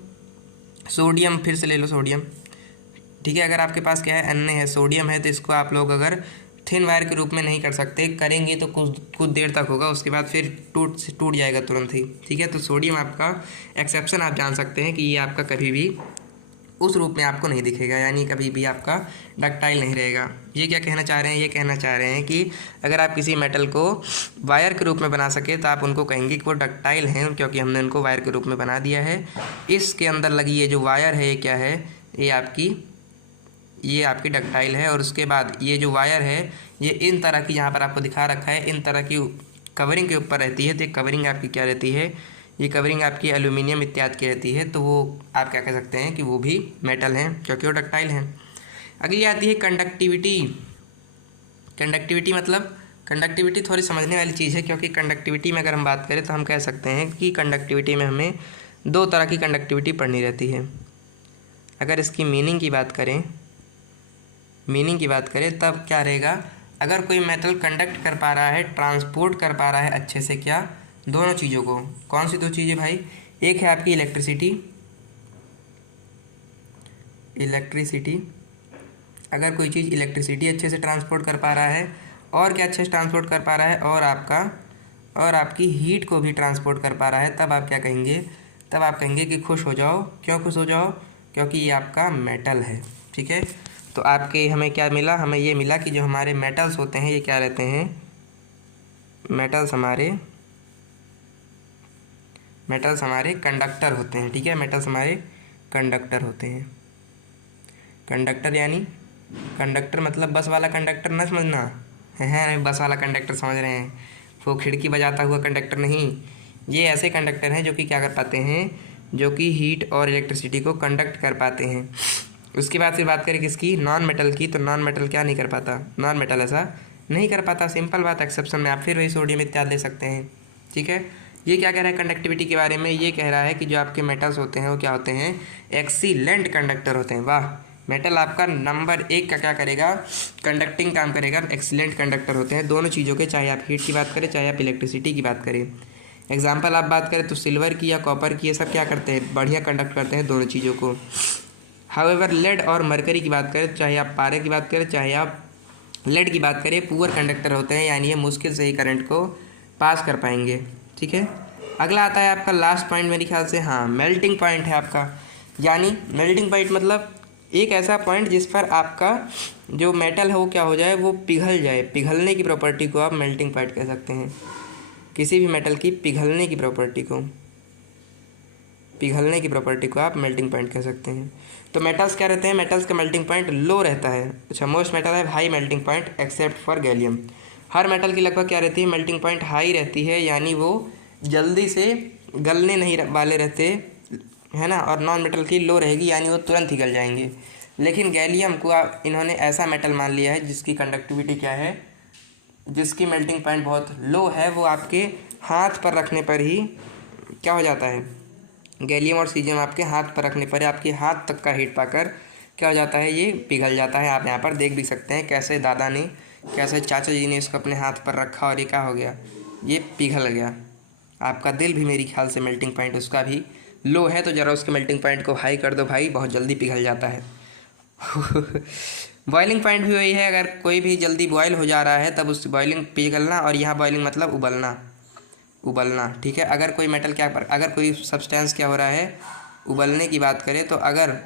सोडियम, फिर से ले लो सोडियम, ठीक है, अगर आपके पास क्या है, Na है, सोडियम है, तो इसको आप लोग अगर थिन वायर के रूप में नहीं कर सकते, करेंगे तो कुछ देर तक होगा, उसके बाद फिर टूट जाएगा तुरंत ही, ठीक है। तो सोडियम आपका एक्सेप्शन आप जान सकते हैं कि ये आपका कभी भी उस रूप में आपको नहीं दिखेगा, यानी कभी भी आपका डक्टाइल नहीं रहेगा। ये क्या कहना चाह रहे हैं, ये कहना चाह रहे हैं कि अगर आप किसी मेटल को वायर के रूप में बना सके तो आप उनको कहेंगे कि वो डक्टाइल हैं, क्योंकि हमने उनको वायर के रूप में बना दिया है। इसके अंदर लगी ये जो वायर है, ये क्या है, ये आपकी डक्टाइल है। और उसके बाद ये जो वायर है, ये इन तरह की, यहाँ पर आपको दिखा रखा है, इन तरह की कवरिंग के ऊपर रहती है। तो कवरिंग आपकी क्या रहती है, ये कवरिंग आपकी एल्यूमिनियम इत्यादि की रहती है, तो वो आप क्या कह सकते हैं कि वो भी मेटल हैं, क्योंकि वो डक्टाइल हैं। अगली आती है कंडक्टिविटी। कंडक्टिविटी थोड़ी समझने वाली चीज़ है, क्योंकि कंडक्टिविटी में अगर हम बात करें तो हम कह सकते हैं कि कंडक्टिविटी में हमें दो तरह की कंडक्टिविटी पढ़नी रहती है। अगर इसकी मीनिंग की बात करें तब क्या रहेगा, अगर कोई मेटल कंडक्ट कर पा रहा है, ट्रांसपोर्ट कर पा रहा है अच्छे से, क्या, दोनों चीज़ों को, कौन सी दो चीज़ें भाई, एक है आपकी इलेक्ट्रिसिटी, अगर कोई चीज़ इलेक्ट्रिसिटी अच्छे से ट्रांसपोर्ट कर पा रहा है, और क्या अच्छे से ट्रांसपोर्ट कर पा रहा है, और आपकी हीट को भी ट्रांसपोर्ट कर पा रहा है, तब आप क्या कहेंगे, तब आप कहेंगे कि खुश हो जाओ। क्यों खुश हो जाओ, क्योंकि ये आपका मेटल है, ठीक है। तो आपके हमें क्या मिला, हमें ये मिला कि जो हमारे मेटल्स होते हैं ये क्या रहते हैं, मेटल्स हमारे कंडक्टर होते हैं, ठीक है। मेटल्स हमारे कंडक्टर होते हैं। कंडक्टर यानी, कंडक्टर मतलब बस वाला कंडक्टर ना समझना है, बस वाला कंडक्टर समझ रहे हैं, वो खिड़की बजाता हुआ कंडक्टर नहीं। ये ऐसे कंडक्टर हैं जो कि क्या कर पाते हैं, जो कि हीट और इलेक्ट्रिसिटी को कंडक्ट कर पाते हैं। उसके बाद फिर बात करें किसकी, नॉन मेटल की। तो नॉन मेटल क्या नहीं कर पाता, नॉन मेटल ऐसा नहीं कर पाता, सिंपल बात। एक्सेप्शन में आप फिर वही सोडियम इत्यादि ले सकते हैं, ठीक है। ये क्या कह रहा है कंडक्टिविटी के बारे में, ये कह रहा है कि जो आपके मेटल्स होते हैं वो क्या होते हैं, एक्सीलेंट कंडक्टर होते हैं। वाह, मेटल आपका नंबर 1 का क्या करेगा, कंडक्टिंग काम करेगा, एक्सीलेंट कंडक्टर होते हैं दोनों चीज़ों के, चाहे आप हीट की बात करें चाहे आप इलेक्ट्रिसिटी की बात करें। एग्जाम्पल आप बात करें तो सिल्वर की या कॉपर की, ये सब क्या करते हैं, बढ़िया कंडक्ट करते हैं दोनों चीज़ों को। हाउएवर लेड और मरकरी की बात करें, चाहे आप पारे की बात करें चाहे आप लेड की बात करें, पुअर कंडक्टर होते हैं, यानी ये मुश्किल से ही करंट को पास कर पाएंगे। ठीक है, अगला आता है आपका लास्ट पॉइंट मेरे ख्याल से, हाँ मेल्टिंग पॉइंट है आपका। यानी मेल्टिंग पॉइंट मतलब एक ऐसा पॉइंट जिस पर आपका जो मेटल है वो क्या हो जाए, वो पिघल जाए। पिघलने की प्रॉपर्टी को आप मेल्टिंग पॉइंट कह सकते हैं। किसी भी मेटल की पिघलने की प्रॉपर्टी को आप मेल्टिंग पॉइंट कह सकते हैं। तो मेटल्स क्या रहते हैं, मेटल्स का मेल्टिंग पॉइंट लो रहता है। अच्छा, मोस्ट मेटल है high melting point except for gallium. Her metal की लगभग क्या रहती है, मेल्टिंग पॉइंट हाई रहती है, यानी वो जल्दी से गलने नहीं वाले रहते है ना। और नॉन मेटल की लो रहेगी, यानी वो तुरंत ही गल जाएंगे। लेकिन गैलियम को इन्होंने ऐसा मेटल मान लिया है जिसकी कंडक्टिविटी क्या है, जिसकी मेल्टिंग पॉइंट बहुत लो है। वो आपके हाथ पर रखने पर ही क्या हो जाता है, गैलियम और सीजियम आपके हाथ पर रखने पर, आपके हाथ तक का हीट पाकर क्या हो जाता है, ये पिघल जाता है। आप यहाँ पर देख भी सकते हैं कैसे दादा ने, कैसे चाचा जी ने इसको अपने हाथ पर रखा और ये क्या हो गया, ये पिघल गया। आपका दिल भी मेरी ख्याल से मेल्टिंग पॉइंट उसका भी लो है, तो ज़रा उसके मेल्टिंग पॉइंट को हाई कर दो भाई, बहुत जल्दी पिघल जाता है। बॉइलिंग पॉइंट भी वही है, अगर कोई भी जल्दी बॉयल हो जा रहा है तब उस बॉइलिंग पिघलना, और यहाँ बॉइलिंग मतलब उबलना। ठीक है, अगर कोई मेटल क्या पर, अगर कोई सब्सटेंस क्या हो रहा है, उबलने की बात करें तो, अगर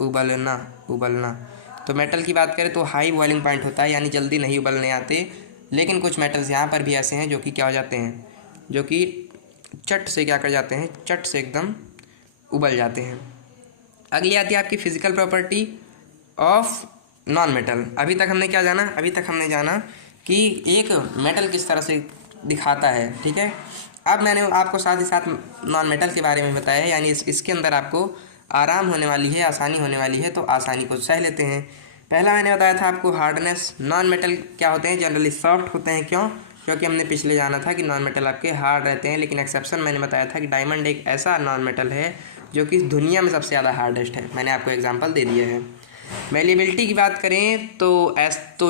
उबलना तो मेटल की बात करें तो हाई बॉइलिंग पॉइंट होता है, यानी जल्दी नहीं उबलने आते। लेकिन कुछ मेटल्स यहाँ पर भी ऐसे हैं जो कि क्या हो जाते हैं, जो कि चट से क्या कर जाते हैं, चट से एकदम उबल जाते हैं। अगली आती है आपकी physical property of non metal. अभी तक हमने क्या जाना, अभी तक हमने जाना कि एक मेटल किस तरह से दिखाता है। ठीक है, अब मैंने आपको साथ ही साथ नॉन मेटल के बारे में बताया है, यानी इसके अंदर आपको आराम होने वाली है, आसानी होने वाली है, तो आसानी को सह लेते हैं। पहला मैंने बताया था आपको हार्डनेस। नॉन मेटल क्या होते हैं, जनरली सॉफ्ट होते हैं। क्यों, क्योंकि हमने पिछले जाना था कि नॉन मेटल आपके हार्ड रहते हैं, लेकिन एक्सेप्शन मैंने बताया था कि डायमंड एक ऐसा नॉन मेटल है जो कि दुनिया में सबसे ज़्यादा हार्डेस्ट है। मैंने आपको एग्जांपल दे दिया है। मेलिएबिलिटी की बात करें तो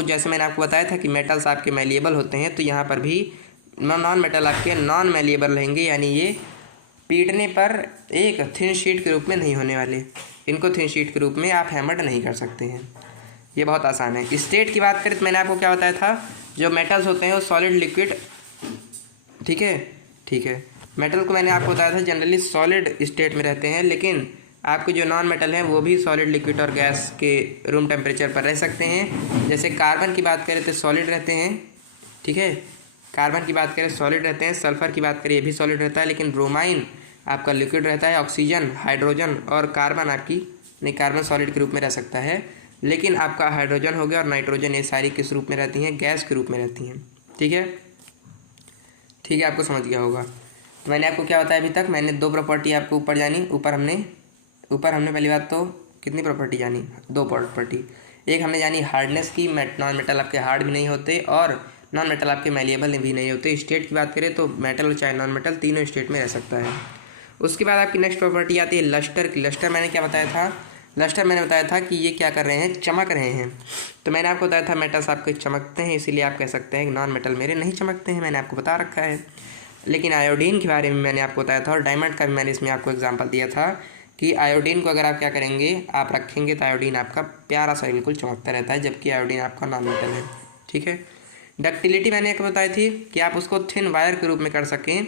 जैसे मैंने आपको बताया था कि मेटल्स आपके मेलिएबल होते हैं, तो यहाँ पर भी नॉन मेटल आपके नॉन मेलिएबल रहेंगे, यानी ये पीटने पर एक थिन शीट के रूप में नहीं होने वाले। इनको थिन शीट के रूप में आप हैमर्ड नहीं कर सकते हैं, ये बहुत आसान है। स्टेट की बात करें तो मैंने आपको क्या बताया था, जो मेटल्स होते हैं वो सॉलिड लिक्विड, ठीक है, मेटल को मैंने आपको बताया था जनरली सॉलिड स्टेट में रहते हैं, लेकिन आपके जो नॉन मेटल हैं वो भी सॉलिड, लिक्विड और गैस के रूम टेम्परेचर पर रह सकते हैं। जैसे कार्बन की बात करें तो सॉलिड रहते हैं। ठीक है, कार्बन की बात करें सॉलिड रहते हैं, सल्फर की बात करें ये भी सॉलिड रहता है, लेकिन ब्रोमाइन आपका लिक्विड रहता है, ऑक्सीजन, हाइड्रोजन और कार्बन आपकी नहीं, कार्बन सॉलिड के रूप में रह सकता है, लेकिन आपका हाइड्रोजन हो गया और नाइट्रोजन, ये सारी किस रूप में रहती हैं, गैस के रूप में रहती हैं। ठीक है, आपको समझ गया होगा। तो मैंने आपको क्या बताया अभी तक, मैंने दो प्रॉपर्टी आपको ऊपर जानी, ऊपर हमने पहली बात तो कितनी प्रॉपर्टी जानी, दो प्रॉपर्टी। एक हमने जानी हार्डनेस की, नॉन मेटल आपके हार्ड भी नहीं होते और नॉन मेटल आपके मेलिएबल भी नहीं होते। स्टेट की बात करें तो मेटल और चाहे नॉन मेटल तीनों स्टेट में रह सकता है। उसके बाद आपकी नेक्स्ट प्रॉपर्टी आती है लस्टर की। लस्टर मैंने क्या बताया था, लस्टर मैंने बताया था कि ये क्या कर रहे हैं, चमक रहे हैं। तो मैंने आपको बताया था मेटल्स आपके चमकते हैं, इसीलिए आप कह सकते हैं कि नॉन मेटल मेरे नहीं चमकते हैं, मैंने आपको बता रखा है। लेकिन आयोडीन के बारे में मैंने आपको बताया था, और डायमंड का भी मैंने इसमें आपको एग्जांपल दिया था कि आयोडीन को अगर आप क्या करेंगे, आप रखेंगे तो आयोडीन आपका प्यारा सा बिल्कुल चमकता रहता है, जबकि आयोडीन आपका नॉन मेटल है। ठीक है, डक्टिलिटी मैंने आपको बताई थी कि आप उसको थिन वायर के रूप में कर सकें।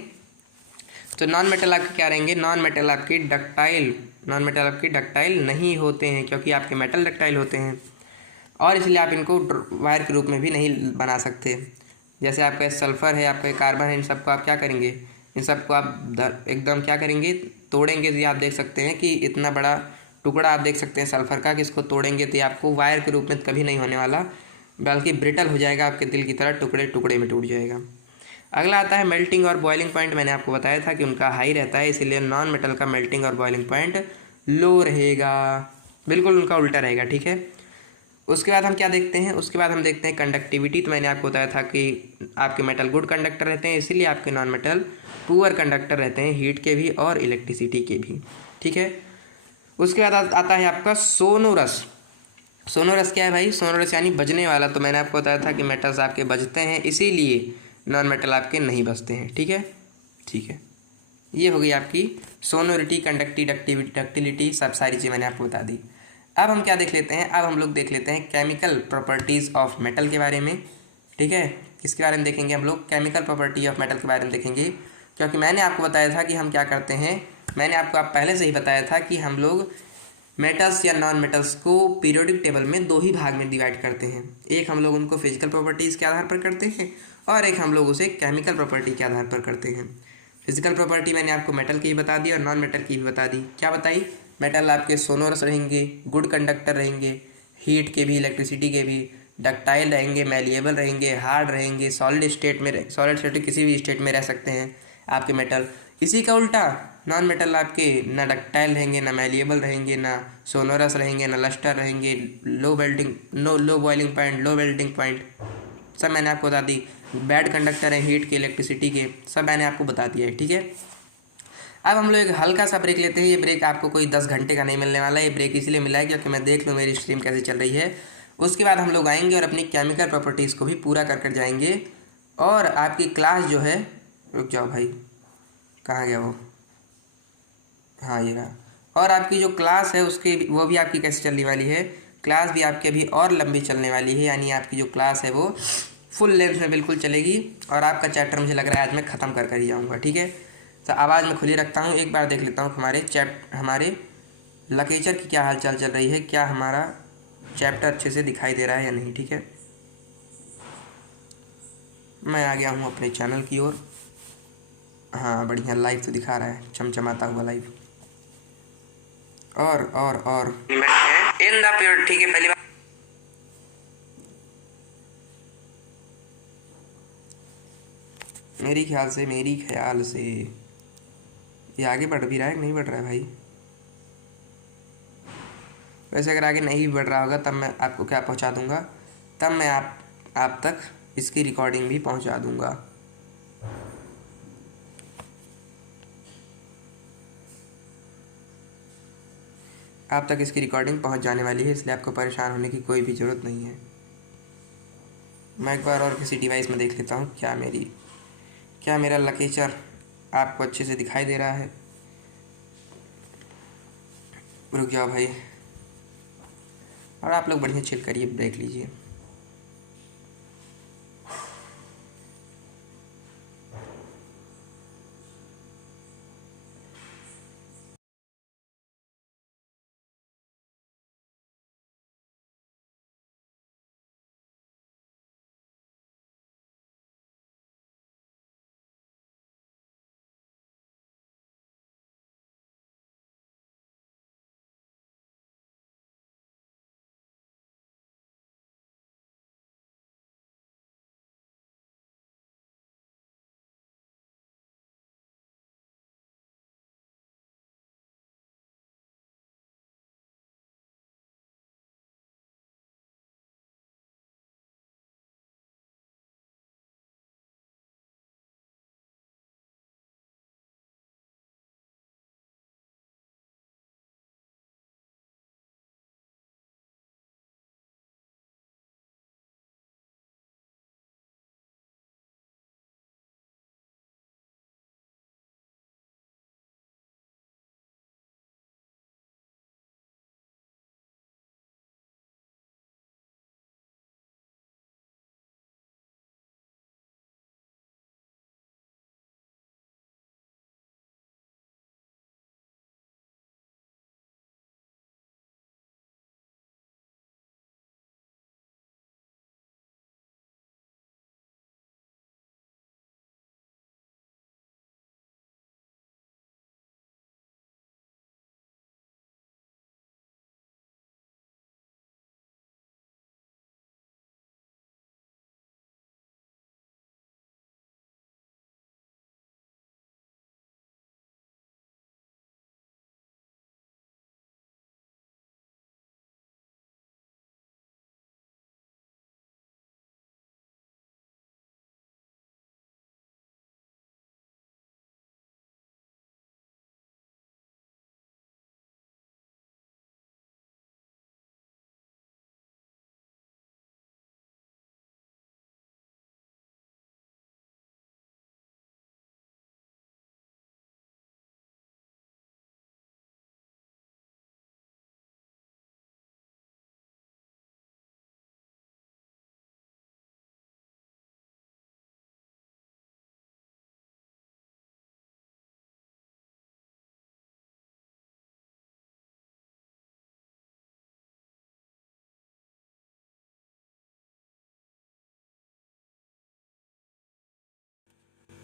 तो नॉन मेटल आपके क्या रहेंगे, नॉन मेटल आपकी डक्टाइल नहीं होते हैं, क्योंकि आपके मेटल डक्टाइल होते हैं और इसलिए आप इनको वायर के रूप में भी नहीं बना सकते। जैसे आपका सल्फ़र है, आपका कार्बन है, इन सबको आप क्या करेंगे, इन सबको आप एकदम क्या करेंगे, तोड़ेंगे तो ये आप देख सकते हैं कि इतना बड़ा टुकड़ा आप देख सकते हैं सल्फ़र का, कि इसको तोड़ेंगे तो ये आपको वायर के रूप में कभी नहीं होने वाला, बल्कि ब्रिटल हो जाएगा, आपके दिल की तरह टुकड़े टुकड़े में टूट जाएगा। अगला आता है मेल्टिंग और बॉइलिंग पॉइंट। मैंने आपको बताया था कि उनका हाई रहता है, इसीलिए नॉन मेटल का मेल्टिंग और बॉइलिंग पॉइंट लो रहेगा, बिल्कुल उनका उल्टा रहेगा। ठीक है, उसके बाद हम क्या देखते हैं, उसके बाद हम देखते हैं कंडक्टिविटी। तो मैंने आपको बताया था कि आपके मेटल गुड कंडक्टर रहते हैं, इसीलिए आपके नॉन मेटल पुअर कंडक्टर रहते हैं, हीट के भी और इलेक्ट्रिसिटी के भी। ठीक है, उसके बाद आता है आपका सोनोरस। सोनोरस क्या है भाई, सोनोरस यानी बजने वाला। तो मैंने आपको बताया था कि मेटल्स आपके बजते हैं, इसीलिए नॉन मेटल आपके नहीं बजते हैं। ठीक है, ये हो गई आपकी सोनोरिटी, कंडक्टिविटी, डक्टिलिटी, सब सारी चीज़ें मैंने आपको बता दी। अब हम क्या देख लेते हैं, अब हम लोग देख लेते हैं केमिकल प्रॉपर्टीज़ ऑफ मेटल के बारे में। ठीक है, किसके बारे में देखेंगे हम लोग, केमिकल प्रॉपर्टी ऑफ मेटल के बारे में देखेंगे। क्योंकि मैंने आपको बताया था कि हम क्या करते हैं, मैंने आपको आप पहले से ही बताया था कि हम लोग मेटल्स या नॉन मेटल्स को पीरियोडिक टेबल में दो ही भाग में डिवाइड करते हैं। एक हम लोग उनको फिजिकल प्रॉपर्टीज़ के आधार पर करते हैं और एक हम लोग उसे केमिकल प्रॉपर्टी के आधार पर करते हैं। फिजिकल प्रॉपर्टी मैंने आपको मेटल की भी बता दी और नॉन मेटल की भी बता दी। क्या बताई, मेटल आपके सोनोरस रहेंगे, गुड कंडक्टर रहेंगे, हीट के भी, इलेक्ट्रिसिटी के भी, डक्टाइल रहेंगे, मैलिएबल रहेंगे, हार्ड रहेंगे, सॉलिड स्टेट में, सॉलिड स्टेट किसी भी स्टेट में रह सकते हैं आपके मेटल। इसी का उल्टा नॉन मेटल आपके ना डक्टाइल रहेंगे, ना मैलिएबल रहेंगे, ना सोनोरस रहेंगे, ना लस्टर रहेंगे, low boiling point, low melting point, सब मैंने आपको बता दी। बैड कंडक्टर है हीट के, इलेक्ट्रिसिटी के, सब मैंने आपको बता दिया है। ठीक है, अब हम लोग एक हल्का सा ब्रेक लेते हैं। ये ब्रेक आपको कोई 10 घंटे का नहीं मिलने वाला है, ये ब्रेक इसलिए मिला है क्योंकि मैं देख लूँ मेरी स्ट्रीम कैसे चल रही है। उसके बाद हम लोग आएंगे और अपनी केमिकल प्रॉपर्टीज़ को भी पूरा कर कर जाएंगे। और आपकी क्लास जो है, रुक जाओ भाई, कहाँ गया वो, हाँ ये रहा। और आपकी जो क्लास है उसकी वो भी आपकी कैसे चलने वाली है, क्लास भी आपकी अभी और लंबी चलने वाली है। यानी आपकी जो क्लास है वो फुल लेंथ में बिल्कुल चलेगी और आपका चैप्टर मुझे लग रहा है आज मैं ख़त्म कर कर ही जाऊँगा। ठीक है, तो आवाज़ मैं खुली रखता हूँ, एक बार देख लेता हूँ हमारे लकेचर की क्या हाल चाल चल रही है, क्या हमारा चैप्टर अच्छे से दिखाई दे रहा है या नहीं। ठीक है, मैं आ गया हूँ अपने चैनल की ओर। हाँ बढ़िया, लाइव तो दिखा रहा है, चमचमाता हुआ लाइव। और इन द पीरियड, ठीक है, पहली बार मेरी ख्याल से ये आगे बढ़ भी रहा है कि नहीं बढ़ रहा है भाई। वैसे अगर आगे नहीं भी बढ़ रहा होगा तब मैं आपको क्या पहुंचा दूंगा, तब मैं आप तक इसकी रिकॉर्डिंग भी पहुंचा दूंगा। आप तक इसकी रिकॉर्डिंग पहुंच जाने वाली है, इसलिए आपको परेशान होने की कोई भी ज़रूरत नहीं है। मैं एक बार और किसी डिवाइस में देख लेता हूँ क्या मेरा लकेचर आपको अच्छे से दिखाई दे रहा है। रुक जाओ भाई, और आप लोग बढ़िया चिल करिए, ब्रेक लीजिए।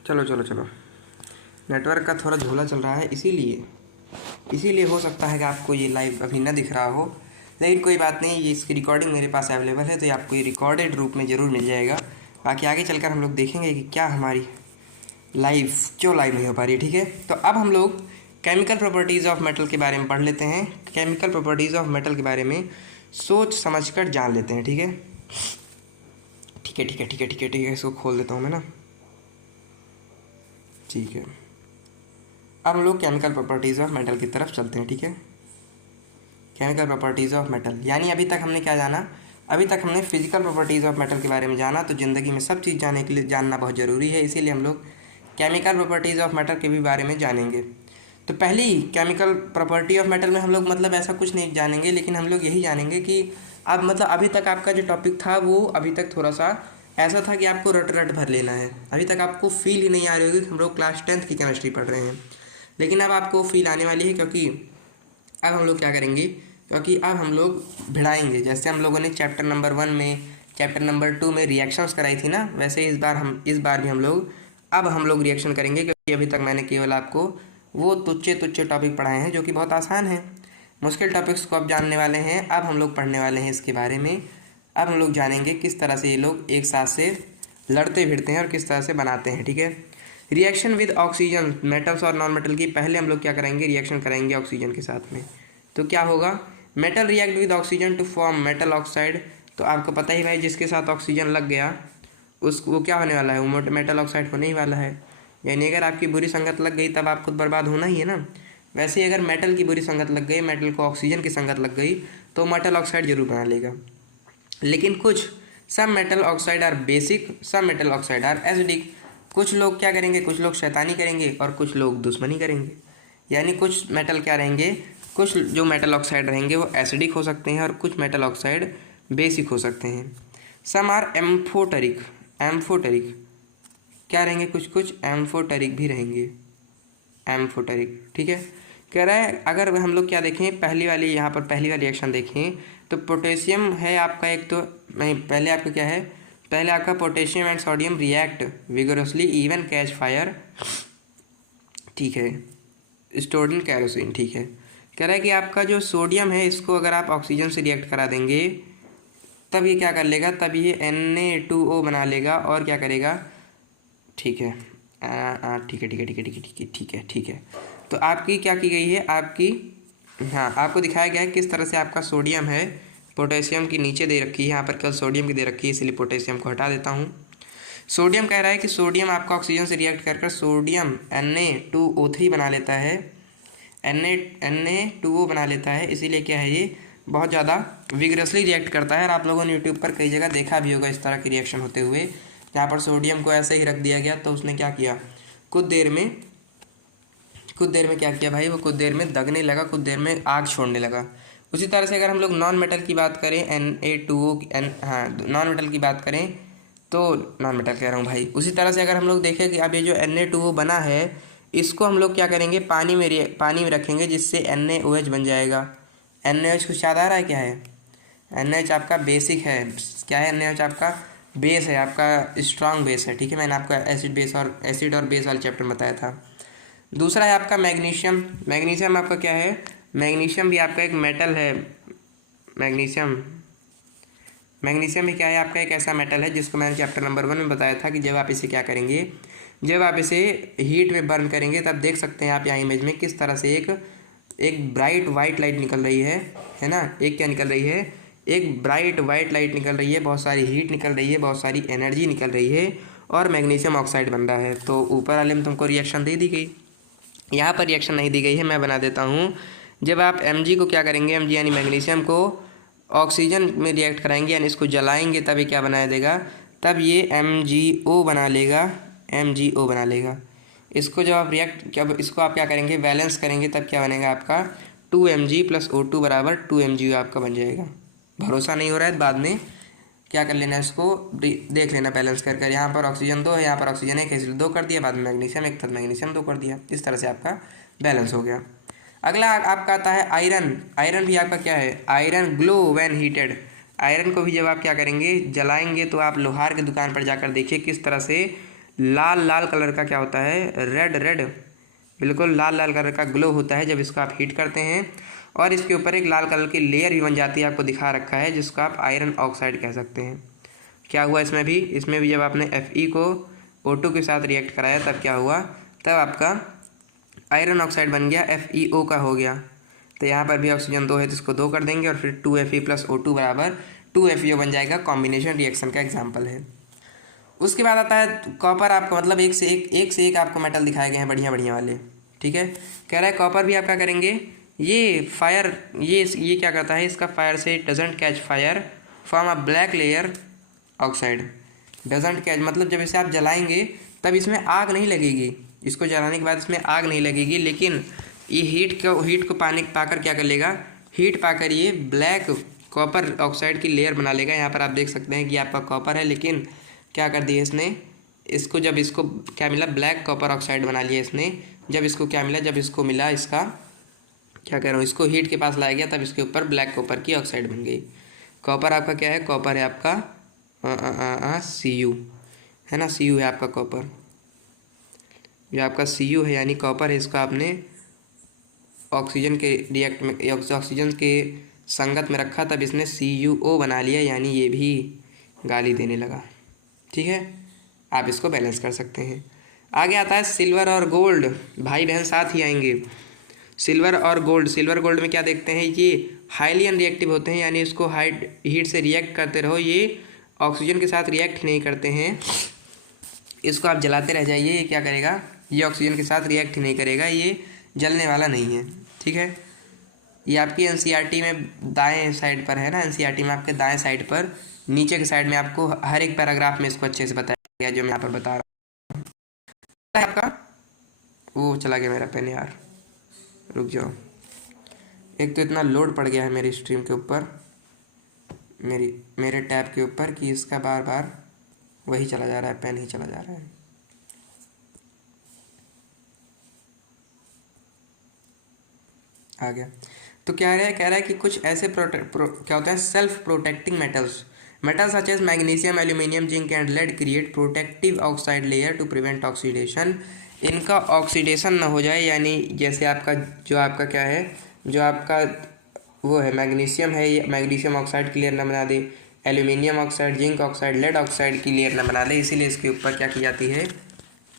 चलो चलो चलो, नेटवर्क का थोड़ा झोला चल रहा है, इसीलिए हो सकता है कि आपको ये लाइव अभी ना दिख रहा हो, लेकिन कोई बात नहीं, ये इसकी रिकॉर्डिंग मेरे पास अवेलेबल है, तो ये आपको ये रिकॉर्डेड रूप में ज़रूर मिल जाएगा। बाकी आगे चलकर हम लोग देखेंगे कि क्या हमारी लाइव क्यों लाइव नहीं हो पा रही है। ठीक है, तो अब हम लोग केमिकल प्रॉपर्टीज़ ऑफ मेटल के बारे में पढ़ लेते हैं। केमिकल प्रॉपर्टीज़ ऑफ मेटल के बारे में सोच समझकर जान लेते हैं। ठीक है ठीक है ठीक है ठीक है ठीक है ठीक है, इसको खोल देता हूँ मैं ना। ठीक है, अब हम लोग केमिकल प्रॉपर्टीज़ ऑफ मेटल की तरफ चलते हैं। ठीक है, केमिकल प्रॉपर्टीज़ ऑफ मेटल, यानी अभी तक हमने क्या जाना, अभी तक हमने फिजिकल प्रॉपर्टीज़ ऑफ मेटल के बारे में जाना। तो ज़िंदगी में सब चीज़ जानने के लिए जानना बहुत ज़रूरी है, इसीलिए हम लोग केमिकल प्रॉपर्टीज़ ऑफ मेटल के भी बारे में जानेंगे। तो पहली केमिकल प्रॉपर्टी ऑफ मेटल में हम लोग मतलब ऐसा कुछ नहीं जानेंगे, लेकिन हम लोग यही जानेंगे कि अब मतलब अभी तक आपका जो टॉपिक था वो अभी तक थोड़ा सा ऐसा था कि आपको रट रट भर लेना है। अभी तक आपको फील ही नहीं आ रही होगी कि हम लोग क्लास 10th की केमिस्ट्री पढ़ रहे हैं, लेकिन अब आपको फील आने वाली है, क्योंकि अब हम लोग क्या करेंगे, क्योंकि अब हम लोग भिड़ाएंगे। जैसे हम लोगों ने चैप्टर नंबर 1 में, चैप्टर नंबर 2 में रिएक्शंस कराई थी ना, वैसे इस बार भी हम लोग रिएक्शन करेंगे, क्योंकि अभी तक मैंने केवल आपको वो तुच्छे टॉपिक पढ़ाए हैं जो कि बहुत आसान हैं। मुश्किल टॉपिक्स को अब जानने वाले हैं, अब हम लोग पढ़ने वाले हैं इसके बारे में। अब हम लोग जानेंगे किस तरह से ये लोग एक साथ से लड़ते भिड़ते हैं और किस तरह से बनाते हैं। ठीक है, रिएक्शन विद ऑक्सीजन, मेटल्स और नॉन मेटल की पहले हम लोग क्या करेंगे, रिएक्शन करेंगे ऑक्सीजन के साथ में। तो क्या होगा, metal react with oxygen to form metal oxide. तो आपको पता ही भाई, जिसके साथ ऑक्सीजन लग गया वो क्या होने वाला है, वो मेटल ऑक्साइड होने ही वाला है। यानी अगर आपकी बुरी संगत लग गई तब आप खुद बर्बाद होना ही है ना। वैसे ही अगर मेटल की बुरी संगत लग गई, मेटल को ऑक्सीजन की संगत लग गई, तो मेटल ऑक्साइड जरूर बना लेगा। लेकिन कुछ सब मेटल ऑक्साइड आर बेसिक, सब मेटल ऑक्साइड आर एसिडिक। कुछ लोग क्या करेंगे, कुछ लोग शैतानी करेंगे और कुछ लोग दुश्मनी करेंगे। यानी कुछ मेटल क्या रहेंगे, कुछ जो मेटल ऑक्साइड रहेंगे वो एसिडिक हो सकते हैं और कुछ मेटल ऑक्साइड बेसिक हो सकते हैं। सम आर एम्फोटेरिक, एम्फोटेरिक क्या रहेंगे, कुछ एम्फोटेरिक भी रहेंगे, एम्फोटेरिक। ठीक है, कह रहा है अगर हम लोग क्या देखें, पहली वाली यहाँ पर पहली वाली रिएक्शन देखें तो पोटेशियम है आपका एक, तो नहीं पहले आपका क्या है, पहले आपका potassium and sodium react vigorously even catch fire. ठीक है, स्टोर्ड इन कैरोसिन। ठीक है, कह रहा है कि आपका जो सोडियम है इसको अगर आप ऑक्सीजन से रिएक्ट करा देंगे तब ये क्या कर लेगा, तब ये Na2O बना लेगा और क्या करेगा। ठीक है ठीक है ठीक है ठीक है ठीक है ठीक है ठीक है ठीक है। तो आपकी क्या की गई है, आपकी हाँ आपको दिखाया गया है किस तरह से आपका सोडियम है, पोटेशियम की नीचे दे रखी है, यहाँ पर केवल सोडियम की दे रखी है, इसलिए पोटेशियम को हटा देता हूँ। सोडियम कह रहा है कि सोडियम आपका ऑक्सीजन से रिएक्ट कर सोडियम Na2O3 बना लेता है, Na2O बना लेता है, इसीलिए क्या है ये बहुत ज़्यादा विगरसली रिएक्ट करता है। और आप लोगों ने यूट्यूब पर कई जगह देखा भी होगा इस तरह की रिएक्शन होते हुए, जहाँ पर सोडियम को ऐसे ही रख दिया गया तो उसने क्या किया, कुछ देर में क्या किया भाई, वो कुछ देर में दगने लगा, कुछ देर में आग छोड़ने लगा। उसी तरह से अगर हम लोग नॉन मेटल की बात करें, नॉन मेटल की बात करें तो नॉन मेटल कह रहा हूँ भाई, उसी तरह से अगर हम लोग देखें कि अब ये जो Na2O बना है इसको हम लोग क्या करेंगे, पानी में रखेंगे, जिससे NaOH बन जाएगा। NaOH कुछ याद आ रहा है क्या है, NaOH आपका बेसिक है, क्या है NaOH आपका बेस है, आपका स्ट्रॉन्ग बेस है। ठीक है, मैंने आपको एसिड और बेस वाला चैप्टर बताया था। दूसरा है आपका मैग्नीशियम। मैग्नीशियम आपका क्या है, मैग्नीशियम भी आपका एक मेटल है। मैग्नीशियम भी क्या है, आपका एक ऐसा मेटल है जिसको मैंने चैप्टर नंबर 1 में बताया था कि जब आप इसे क्या करेंगे, जब आप इसे हीट में बर्न करेंगे तब देख सकते हैं आप यहाँ इमेज में किस तरह से एक ब्राइट वाइट लाइट निकल रही है ना। एक क्या निकल रही है, एक ब्राइट वाइट लाइट निकल रही है, बहुत सारी हीट निकल रही है, बहुत सारी एनर्जी निकल रही है और मैग्नीशियम ऑक्साइड बन रहा है। तो ऊपर वाले में तुमको रिएक्शन दे दी गई, यहाँ पर रिएक्शन नहीं दी गई है, मैं बना देता हूँ। जब आप Mg को क्या करेंगे, Mg यानी मैग्नीशियम को ऑक्सीजन में रिएक्ट कराएंगे, यानी इसको जलाएंगे, तब ये क्या बना देगा, तब ये MgO बना लेगा। इसको जब आप इसको आप क्या करेंगे, बैलेंस करेंगे, तब क्या बनेगा आपका 2Mg + O2 बराबर 2MgO आपका बन जाएगा। भरोसा नहीं हो रहा है, बाद में क्या कर लेना, इसको देख लेना बैलेंस कर। यहाँ पर ऑक्सीजन 2 है, यहाँ पर ऑक्सीजन 1 है, इसलिए 2 कर दिया, बाद में मैग्नीशियम 1 था, मैग्नीशियम 2 कर दिया। इस तरह से आपका बैलेंस हो गया। अगला आपका आता है आयरन। आयरन भी आपका क्या है, iron glow when heated. Iron को भी जब आप क्या करेंगे, जलाएंगे, तो आप लोहार की दुकान पर जाकर देखिए किस तरह से लाल लाल कलर का क्या होता है, रेड रेड, बिल्कुल लाल लाल कलर का ग्लो होता है जब इसको आप हीट करते हैं। और इसके ऊपर एक लाल कलर की लेयर भी बन जाती है, आपको दिखा रखा है, जिसको आप आयरन ऑक्साइड कह सकते हैं। क्या हुआ इसमें भी जब आपने Fe को O2 के साथ रिएक्ट कराया तब क्या हुआ, तब आपका आयरन ऑक्साइड बन गया, FeO का हो गया। तो यहाँ पर भी ऑक्सीजन 2 है तो इसको 2 कर देंगे और फिर 2Fe + O2 बराबर 2FeO बन जाएगा। कॉम्बिनेशन रिएक्शन का एग्जाम्पल है। उसके बाद आता है कॉपर। आपको मतलब एक से एक आपको मेटल दिखाए गए हैं बढ़िया बढ़िया वाले, ठीक है। कह रहा है कॉपर भी आप क्या करेंगे, ये फायर, ये क्या करता है, इसका फायर से doesn't catch fire, form a black layer oxide. Doesn't catch मतलब जब इसे आप जलाएंगे तब इसमें आग नहीं लगेगी, इसको जलाने के बाद इसमें आग नहीं लगेगी, लेकिन ये हीट को पाकर क्या कर लेगा, हीट पाकर ये ब्लैक कॉपर ऑक्साइड की लेयर बना लेगा। यहाँ पर आप देख सकते हैं कि आपका कॉपर है, लेकिन क्या कर दिया इसने, इसको जब इसको क्या मिला, ब्लैक कॉपर ऑक्साइड बना लिया इसने। जब इसको क्या मिला, जब इसको मिला, इसका क्या कह रहा हूँ, इसको हीट के पास लाया गया तब इसके ऊपर ब्लैक कॉपर की ऑक्साइड बन गई। कॉपर आपका क्या है, कॉपर है आपका Cu है ना, Cu है आपका कॉपर, ये आपका Cu है यानी कॉपर है। इसको आपने ऑक्सीजन के रिएक्ट में, ऑक्सीजन के संगत में रखा तब इसने CuO बना लिया, यानी ये भी गाली देने लगा, ठीक है। आप इसको बैलेंस कर सकते हैं। आगे आता है सिल्वर और गोल्ड, भाई बहन साथ ही आएंगे। सिल्वर और गोल्ड, सिल्वर गोल्ड में क्या देखते हैं, ये हाईली अनरिएक्टिव होते हैं, यानी इसको हीट से रिएक्ट करते रहो, ये ऑक्सीजन के साथ रिएक्ट ही नहीं करते हैं। इसको आप जलाते रह जाइए, ये क्या करेगा, ये ऑक्सीजन के साथ रिएक्ट ही नहीं करेगा, ये जलने वाला नहीं है, ठीक है। ये आपकी NCERT में दाएं साइड पर है ना, NCERT में आपके दाएं साइड पर नीचे के साइड में आपको हर एक पैराग्राफ में इसको अच्छे से बताया गया जो मैं यहाँ पर बता रहा हूँ। आपका वो चला गया मेरा पेन यार, रुक जाओ। एक तो इतना लोड पड़ गया है मेरी स्ट्रीम के ऊपर, मेरे टैब के ऊपर, कि इसका बार बार वही चला जा रहा है, पेन ही चला जा रहा है। आ गया। तो क्या है, कह रहा है कि कुछ ऐसे क्या होते हैं, self protecting metals such as magnesium, aluminium, zinc and lead create protective oxide layer to prevent oxidation. इनका ऑक्सीडेशन ना हो जाए, यानी जैसे आपका जो आपका क्या है, जो आपका वो है मैग्नीशियम है, ये मैग्नीशियम ऑक्साइड की लेयर ना बना दे, aluminium oxide, zinc oxide, lead oxide की लेयर ना बना ले, इसीलिए इसके ऊपर क्या की जाती है,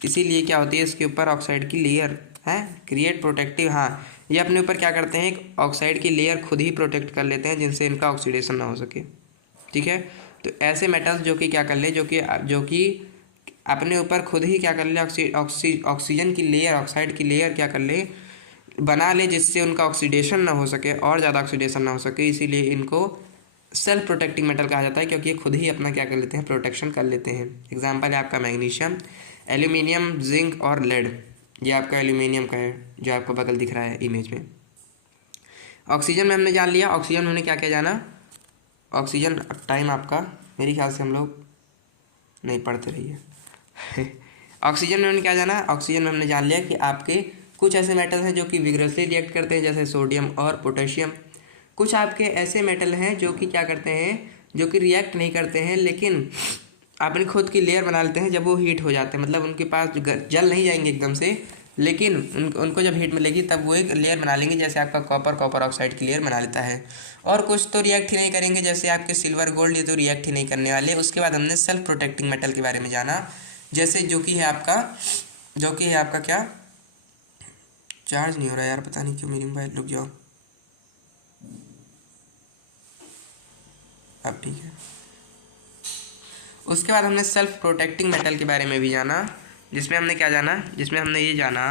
इसीलिए क्या होती है, इसके ऊपर ऑक्साइड की लेयर है, क्रिएट प्रोटेक्टिव। हाँ, ये अपने ऊपर क्या करते हैं, एक ऑक्साइड की लेयर खुद ही प्रोटेक्ट कर लेते हैं, जिनसे इनका ऑक्सीडेशन ना हो सके, ठीक है। तो ऐसे मेटल्स जो कि क्या कर ले, जो कि अपने ऊपर खुद ही क्या कर ले, ऑक्सीजन की लेयर, ऑक्साइड की लेयर क्या कर ले, बना ले, जिससे उनका ऑक्सीडेशन ना हो सके और ज़्यादा ऑक्सीडेशन ना हो सके, इसीलिए इनको सेल्फ प्रोटेक्टिंग मेटल कहा जाता है, क्योंकि ये खुद ही अपना क्या कर लेते हैं, प्रोटेक्शन कर लेते हैं। एग्जाम्पल है आपका मैग्नीशियम, एल्यूमिनियम, जिंक और लेड। ये आपका एल्यूमिनियम का है जो आपको बगल दिख रहा है इमेज में। ऑक्सीजन में हमने जान लिया, ऑक्सीजन में हमने क्या क्या जाना, ऑक्सीजन टाइम आपका मेरे ख्याल से हम लोग नहीं पढ़ते रहिए ऑक्सीजन में हमने क्या जाना, ऑक्सीजन में हमने जान लिया कि आपके कुछ ऐसे मेटल हैं जो कि विग्रसली रिएक्ट करते हैं, जैसे सोडियम और पोटेशियम। कुछ आपके ऐसे मेटल हैं जो कि क्या करते हैं, जो कि रिएक्ट नहीं करते हैं, लेकिन अपनी खुद की लेयर बना लेते हैं जब वो हीट हो जाते हैं, मतलब उनके पास जल नहीं जाएंगे एकदम से, लेकिन उनको जब हीट मिलेगी तब वो एक लेयर बना लेंगे, जैसे आपका कॉपर ऑक्साइड की लेयर बना लेता है। और कुछ तो रिएक्ट ही नहीं करेंगे, जैसे आपके सिल्वर गोल्ड, ये तो रिएक्ट ही नहीं करने वाले। उसके बाद हमने सेल्फ प्रोटेक्टिंग मेटल के बारे में जाना, जैसे जो कि है आपका क्या, चार्ज नहीं हो रहा यार, पता नहीं क्यों मेरी मोबाइल, रुक जाओ, अब ठीक है। उसके बाद हमने सेल्फ प्रोटेक्टिंग मेटल के बारे में भी जाना, जिसमें हमने क्या जाना, जिसमें हमने ये जाना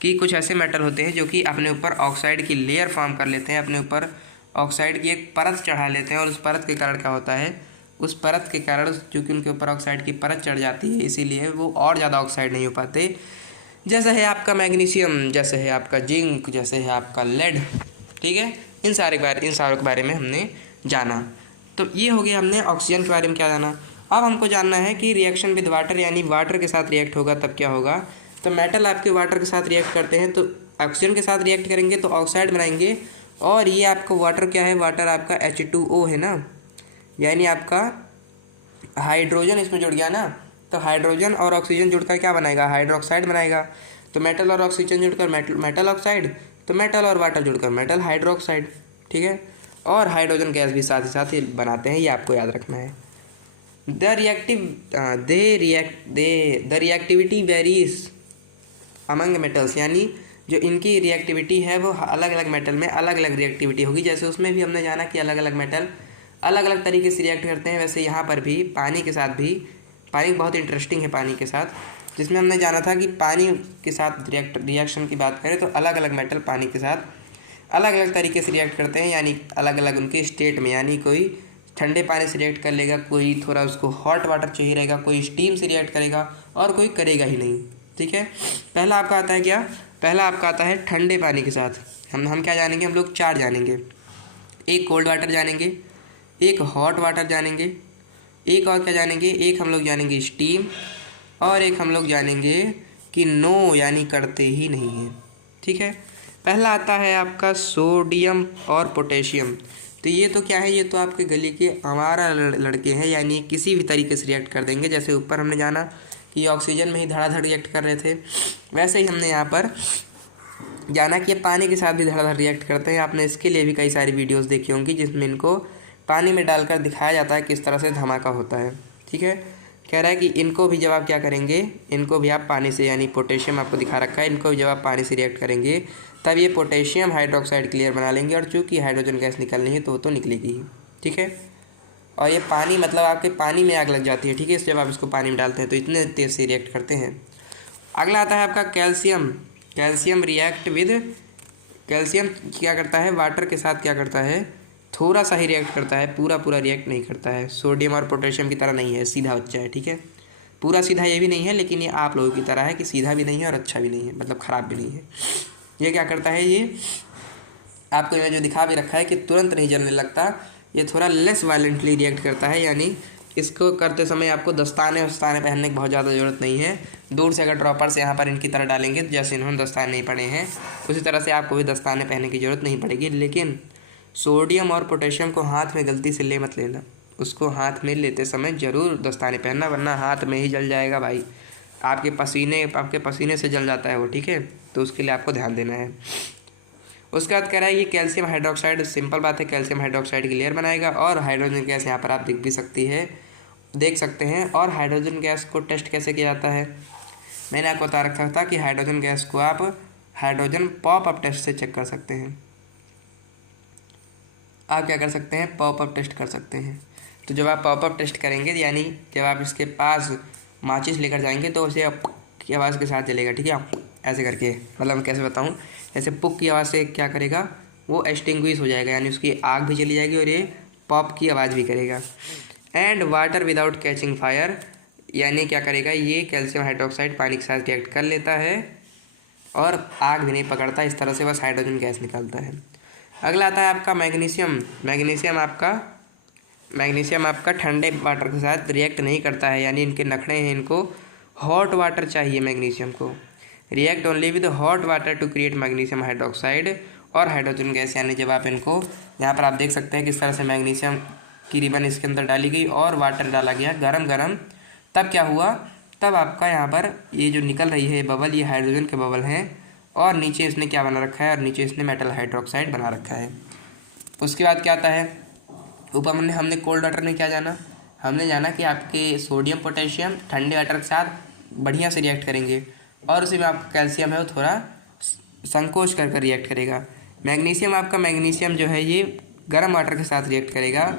कि कुछ ऐसे मेटल होते हैं जो कि अपने ऊपर ऑक्साइड की लेयर फॉर्म कर लेते हैं, अपने ऊपर ऑक्साइड की एक परत चढ़ा लेते हैं, और उस परत के कारण क्या होता है, उस परत के कारण चूँकि उनके ऊपर ऑक्साइड की परत चढ़ जाती है, इसीलिए वो और ज़्यादा ऑक्साइड नहीं हो पाते। जैसे है आपका मैग्नीशियम, जैसे है आपका जिंक, जैसे है आपका लेड, ठीक है। इन सारों के बारे में हमने जाना। तो ये हो गया, हमने ऑक्सीजन के बारे में क्या जाना। अब हमको जानना है कि रिएक्शन विद वाटर, यानी वाटर के साथ रिएक्ट होगा तब क्या होगा। तो मेटल आपके वाटर के साथ रिएक्ट करते हैं, तो ऑक्सीजन के साथ रिएक्ट करेंगे तो ऑक्साइड बनाएंगे, और ये आपका वाटर क्या है, वाटर आपका H2O है ना, यानी आपका हाइड्रोजन इसमें जुड़ गया ना, तो हाइड्रोजन और ऑक्सीजन जुड़कर क्या बनाएगा, हाइड्रोक्साइड बनाएगा। तो मेटल और ऑक्सीजन जुड़कर मेटल ऑक्साइड, तो मेटल और वाटर जुड़कर मेटल हाइड्रोक्साइड, ठीक है। और हाइड्रोजन गैस भी साथ ही साथ ही बनाते हैं, ये आपको याद रखना है। The reactivity varies among metals, यानी जो इनकी रिएक्टिविटी है वो अलग अलग मेटल में अलग अलग रिएक्टिविटी होगी। जैसे उसमें भी हमने जाना कि अलग अलग मेटल अलग अलग तरीके से रिएक्ट करते हैं, वैसे यहाँ पर भी पानी के साथ भी, पानी बहुत इंटरेस्टिंग है पानी के साथ, जिसमें हमने जाना था कि पानी के साथ रिएक्शन की बात करें तो अलग अलग मेटल पानी के साथ अलग अलग तरीके से रिएक्ट करते हैं, यानी अलग अलग उनके स्टेट में। यानी कोई ठंडे पानी से रिएक्ट कर लेगा, कोई थोड़ा उसको हॉट वाटर चाहिए रहेगा, कोई स्टीम से रिएक्ट करेगा और कोई करेगा ही नहीं, ठीक है। पहला आपका आता है क्या, पहला आपका आता है ठंडे पानी के साथ। हम क्या जानेंगे, हम लोग 4 जानेंगे। एक कोल्ड वाटर जानेंगे, एक हॉट वाटर जानेंगे, एक और क्या जानेंगे, एक हम लोग जानेंगे स्टीम, और एक हम लोग जानेंगे कि नो यानी करते ही नहीं है, ठीक है। पहला आता है आपका सोडियम और पोटेशियम। तो ये तो क्या है, ये तो आपके गली के आवारा लड़के हैं, यानी किसी भी तरीके से रिएक्ट कर देंगे। जैसे ऊपर हमने जाना कि ऑक्सीजन में ही धड़ाधड़ रिएक्ट कर रहे थे, वैसे ही हमने यहाँ पर जाना कि ये पानी के साथ भी धड़ाधड़ रिएक्ट करते हैं। आपने इसके लिए भी कई सारी वीडियोस देखी होंगी जिसमें इनको पानी में डालकर दिखाया जाता है किस तरह से धमाका होता है, ठीक है। कह रहा है कि इनको भी जब आप क्या करेंगे, इनको भी आप पानी से, यानी पोटेशियम आपको दिखा रखा है, इनको भी जब आप पानी से रिएक्ट करेंगे तब ये पोटेशियम हाइड्रोक्साइड क्लियर बना लेंगे, और चूँकि हाइड्रोजन गैस निकलनी है तो वो तो निकलेगी ही, ठीक है। और ये पानी मतलब आपके पानी में आग लग जाती है, ठीक है, जब आप इसको पानी में डालते हैं तो इतने तेज़ से रिएक्ट करते हैं। अगला आता है आपका calcium. Calcium react with, calcium क्या करता है, वाटर के साथ क्या करता है, थोड़ा सा ही रिएक्ट करता है, पूरा पूरा रिएक्ट नहीं करता है। सोडियम और पोटेशियम की तरह नहीं है, सीधा बच्चा है, ठीक है। पूरा सीधा ये भी नहीं है, लेकिन ये आप लोगों की तरह है कि सीधा भी नहीं है और अच्छा भी नहीं है, मतलब ख़राब भी नहीं है। ये क्या करता है, ये आपको यहाँ जो दिखा भी रखा है कि तुरंत नहीं जलने लगता, ये थोड़ा लेस वायलेंटली रिएक्ट करता है, यानी इसको करते समय आपको दस्ताने वस्ताने पहनने की बहुत ज़्यादा ज़रूरत नहीं है। दूर से अगर ड्रॉपर्स यहाँ पर इनकी तरह डालेंगे, तो जैसे इन्होंने दस्ताने नहीं पहने हैं उसी तरह से आपको भी दस्ताने पहनने की ज़रूरत नहीं पड़ेगी। लेकिन सोडियम और पोटेशियम को हाथ में गलती से ले मत लेना, उसको हाथ में लेते समय ज़रूर दस्ताने पहनना, वरना हाथ में ही जल जाएगा भाई, आपके पसीने से जल जाता है वो, ठीक है। तो उसके लिए आपको ध्यान देना है। उसके बाद कह रहा है ये कैल्शियम हाइड्रोक्साइड, सिंपल बात है, कैल्शियम हाइड्रोक्साइड की लेयर बनाएगा। और हाइड्रोजन गैस यहाँ पर आप देख सकते हैं। और हाइड्रोजन गैस को टेस्ट कैसे किया जाता है, मैंने आपको बता रखा था कि हाइड्रोजन गैस को आप हाइड्रोजन पॉपअप टेस्ट से चेक कर सकते हैं। आप क्या कर सकते हैं, पॉपअप टेस्ट कर सकते हैं। तो जब आप पॉपअप टेस्ट करेंगे, यानी जब आप इसके पास माचिस लेकर जाएंगे तो उसे की आवाज़ के साथ जलेगा, ठीक है, ऐसे करके, मतलब मैं कैसे बताऊँ, ऐसे पुक की आवाज़ से क्या करेगा, वो एक्सटिंग्विश हो जाएगा, यानी उसकी आग भी चली जाएगी और ये पॉप की आवाज़ भी करेगा। And water without catching fire, यानी क्या करेगा, ये कैल्शियम हाइड्रोक्साइड पानी के साथ रिएक्ट कर लेता है और आग भी नहीं पकड़ता, इस तरह से बस हाइड्रोजन गैस निकलता है। अगला आता है आपका मैग्नीशियम। मैग्नीशियम आपका ठंडे वाटर के साथ रिएक्ट नहीं करता है, यानी इनके नखड़े हैं, इनको हॉट वाटर चाहिए मैग्नीशियम को। React only with hot water to create magnesium hydroxide और हाइड्रोजन गैस, यानी जब आप इनको, यहाँ पर आप देख सकते हैं किस तरह से मैग्नीशियम की रिबन इसके अंदर डाली गई और वाटर डाला गया गरम, तब क्या हुआ, तब आपका यहाँ पर ये जो निकल रही है बबल, ये हाइड्रोजन के बबल हैं, और नीचे इसने क्या बना रखा है, और नीचे इसने मेटल हाइड्रोक्साइड बना रखा है। उसके बाद क्या आता है, ऊपर हमने कोल्ड वाटर में क्या जाना, हमने जाना कि आपके सोडियम पोटेशियम ठंडे वाटर के साथ बढ़िया से रिएक्ट करेंगे, और उसी में आपका कैल्शियम है वो थोड़ा संकोच कर रिएक्ट करेगा। मैग्नीशियम जो है ये गर्म वाटर के साथ रिएक्ट करेगा,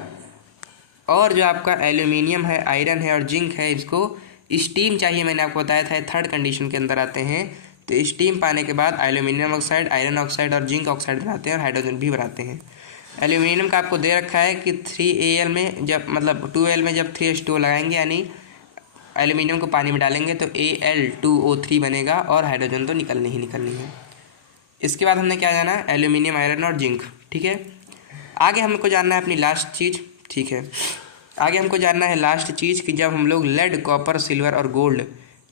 और जो आपका एल्यूमिनियम है, आयरन है और जिंक है, इसको स्टीम चाहिए, मैंने आपको बताया था थर्ड कंडीशन के अंदर आते हैं। तो स्टीम पाने के बाद एल्यूमिनियम ऑक्साइड, आयरन ऑक्साइड और जिंक ऑक्साइड बनाते हैं और हाइड्रोजन भी बनाते हैं। एल्यूमिनियम का आपको दे रखा है कि 3Al में जब, मतलब 2Al में जब 3H2O लगाएंगे, यानी एल्यूमिनियम को पानी में डालेंगे तो Al2O3 बनेगा और हाइड्रोजन तो निकलनी ही निकलनी है। इसके बाद हमने क्या जाना, एल्यूमिनियम, आयरन और जिंक, ठीक है। आगे हमको जानना है अपनी लास्ट चीज़, ठीक है, आगे हमको जानना है लास्ट चीज़ कि जब हम लोग लेड, कॉपर, सिल्वर और गोल्ड,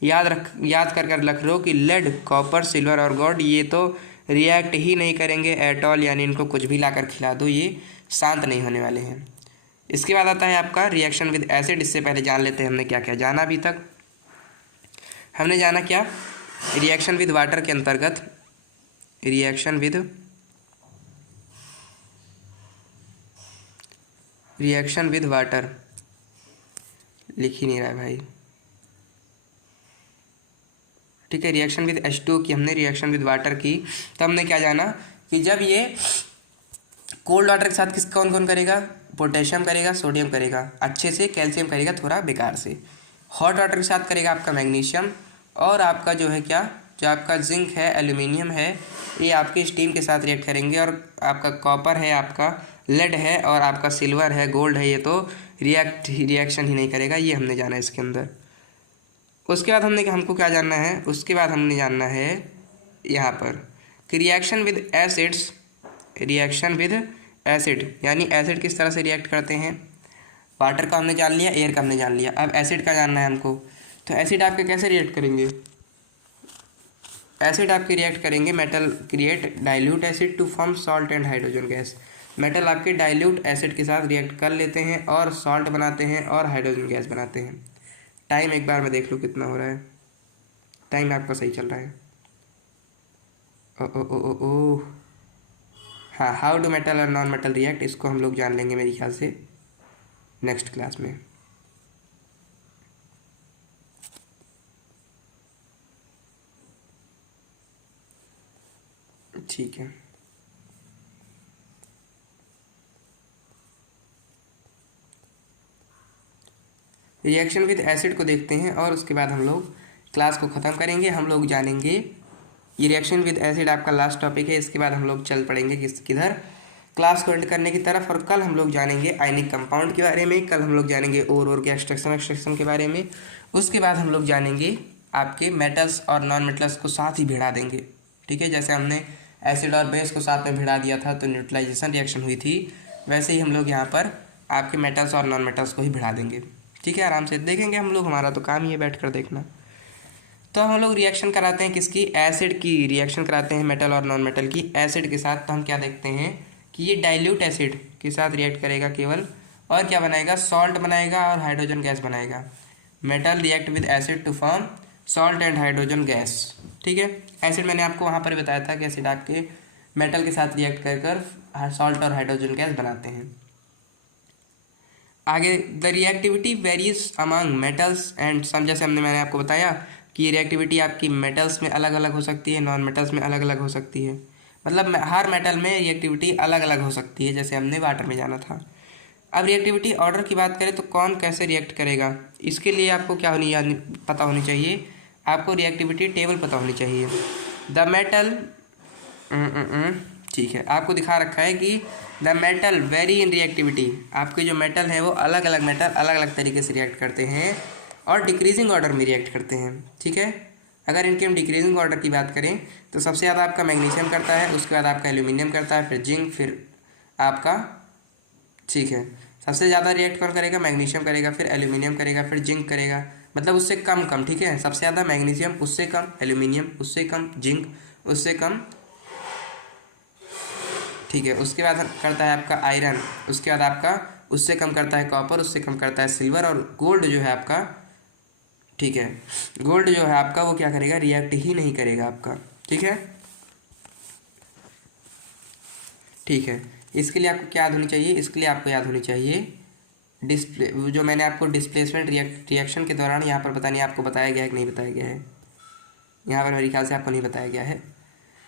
याद कर रख लो कि लेड, कॉपर, सिल्वर और गोल्ड ये तो रिएक्ट ही नहीं करेंगे एट ऑल, यानी इनको कुछ भी लाकर खिला दो ये शांत नहीं होने वाले हैं। इसके बाद आता है आपका रिएक्शन विद एसिड। इससे पहले जान लेते हैं हमने क्या क्या जाना अभी तक। हमने जाना क्या, रिएक्शन विद वाटर के अंतर्गत, रिएक्शन विद वाटर, लिख ही नहीं रहा है भाई, ठीक है। रिएक्शन विद H2 की हमने, रिएक्शन विद वाटर की, तो हमने क्या जाना कि जब ये कोल्ड वाटर के साथ किस कौन कौन करेगा, पोटेशियम करेगा, सोडियम करेगा अच्छे से, कैल्शियम करेगा थोड़ा बेकार से। हॉट वाटर के साथ करेगा आपका मैग्नीशियम, और आपका जो है क्या, जो आपका जिंक है, एल्यूमिनियम है, ये आपके स्टीम के साथ रिएक्ट करेंगे। और आपका कॉपर है, आपका लेड है, और आपका सिल्वर है, गोल्ड है, ये तो रिएक्शन ही नहीं करेगा। ये हमने जाना है इसके अंदर। उसके बाद हमको क्या जानना है, उसके बाद हमने जानना है यहाँ पर कि reaction with acids, reaction with acid यानी एसिड किस तरह से रिएक्ट करते हैं। वाटर का हमने जान लिया, एयर का हमने जान लिया, अब एसिड का जानना है हमको। तो एसिड आपके कैसे रिएक्ट करेंगे, एसिड आपके रिएक्ट करेंगे, metal create dilute acid to form salt and hydrogen gas. Metal आपके डाइल्यूट एसिड के साथ रिएक्ट कर लेते हैं और सॉल्ट बनाते हैं और हाइड्रोजन गैस बनाते हैं। टाइम एक बार मैं देख लूँ कितना हो रहा है, टाइम आपका सही चल रहा है। ओ ओ ओ ओ ओ हाँ, हाउ डू मेटल और नॉन मेटल रिएक्ट, इसको हम लोग जान लेंगे मेरे ख्याल से नेक्स्ट क्लास में। ठीक है, रिएक्शन विद एसिड को देखते हैं और उसके बाद हम लोग क्लास को ख़त्म करेंगे। हम लोग जानेंगे, ये रिएक्शन विद एसिड आपका लास्ट टॉपिक है, इसके बाद हम लोग चल पड़ेंगे किधर, क्लास को एंड करने की तरफ। और कल हम लोग जानेंगे आयनिक कंपाउंड के बारे में, कल हम लोग जानेंगे और के एक्सट्रैक्शन के बारे में। उसके बाद हम लोग जानेंगे आपके मेटल्स और नॉन मेटल्स को साथ ही भिड़ा देंगे, ठीक है। जैसे हमने एसिड और बेस को साथ में भिड़ा दिया था तो न्यूट्रलाइजेशन रिएक्शन हुई थी, वैसे ही हम लोग यहाँ पर आपके मेटल्स और नॉन मेटल्स को ही भिड़ा देंगे, ठीक है। आराम से देखेंगे हम लोग, हमारा तो काम ही है बैठ कर देखना। तो हम लोग रिएक्शन कराते हैं किसकी, एसिड की रिएक्शन कराते हैं, मेटल और नॉन मेटल की एसिड के साथ। तो हम क्या देखते हैं कि ये डाइल्यूट एसिड के साथ रिएक्ट करेगा केवल, और क्या बनाएगा, सॉल्ट बनाएगा और हाइड्रोजन गैस बनाएगा। Metal react with acid to form salt and hydrogen gas, ठीक है। एसिड मैंने आपको वहाँ पर बताया था कि एसिड आपके मेटल के साथ रिएक्ट कर सॉल्ट और हाइड्रोजन गैस बनाते हैं। आगे, the reactivity varies among metals and some, जैसे मैंने आपको बताया कि ये रिएक्टिविटी आपकी मेटल्स में अलग अलग हो सकती है, नॉन मेटल्स में अलग अलग हो सकती है, मतलब हर मेटल में रिएक्टिविटी अलग अलग हो सकती है, जैसे हमने वाटर में जाना था। अब रिएक्टिविटी ऑर्डर की बात करें तो कौन कैसे रिएक्ट करेगा, इसके लिए आपको क्या पता होनी चाहिए, आपको रिएक्टिविटी टेबल पता होनी चाहिए। द मेटल, ठीक है, आपको दिखा रखा है कि the metal very in reactivity, आपके जो मेटल है वो अलग अलग मेटल अलग अलग तरीके से रिएक्ट करते हैं और डिक्रीजिंग ऑर्डर में रिएक्ट करते हैं, ठीक है। अगर इनके हम डिक्रीजिंग ऑर्डर की बात करें तो सबसे ज़्यादा आपका मैग्नीशियम करता है, उसके बाद आपका एल्यूमिनियम करता है, फिर जिंक, फिर आपका, ठीक है, सबसे ज़्यादा रिएक्ट कौन करेगा, मैग्नीशियम करेगा, फिर एल्यूमिनियम करेगा, फिर जिंक करेगा, मतलब उससे कम कम, ठीक है। सबसे ज़्यादा मैग्नीशियम, उससे कम एल्यूमिनियम, उससे कम जिंक, उससे कम, ठीक है। उसके बाद करता है आपका आयरन, उसके बाद आपका उससे कम करता है कॉपर, उससे कम करता है सिल्वर, और गोल्ड जो है आपका, ठीक है, गोल्ड जो है आपका वो क्या करेगा, रिएक्ट ही नहीं करेगा आपका, ठीक है। ठीक है, इसके लिए आपको क्या याद होनी चाहिए, इसके लिए आपको याद होनी चाहिए डिस्प्ले, जो मैंने आपको डिस्प्लेसमेंट रिएक्शन के दौरान यहाँ पर पता नहीं आपको बताया गया है कि नहीं बताया गया है, यहाँ पर मेरे ख्याल से आपको नहीं बताया गया है।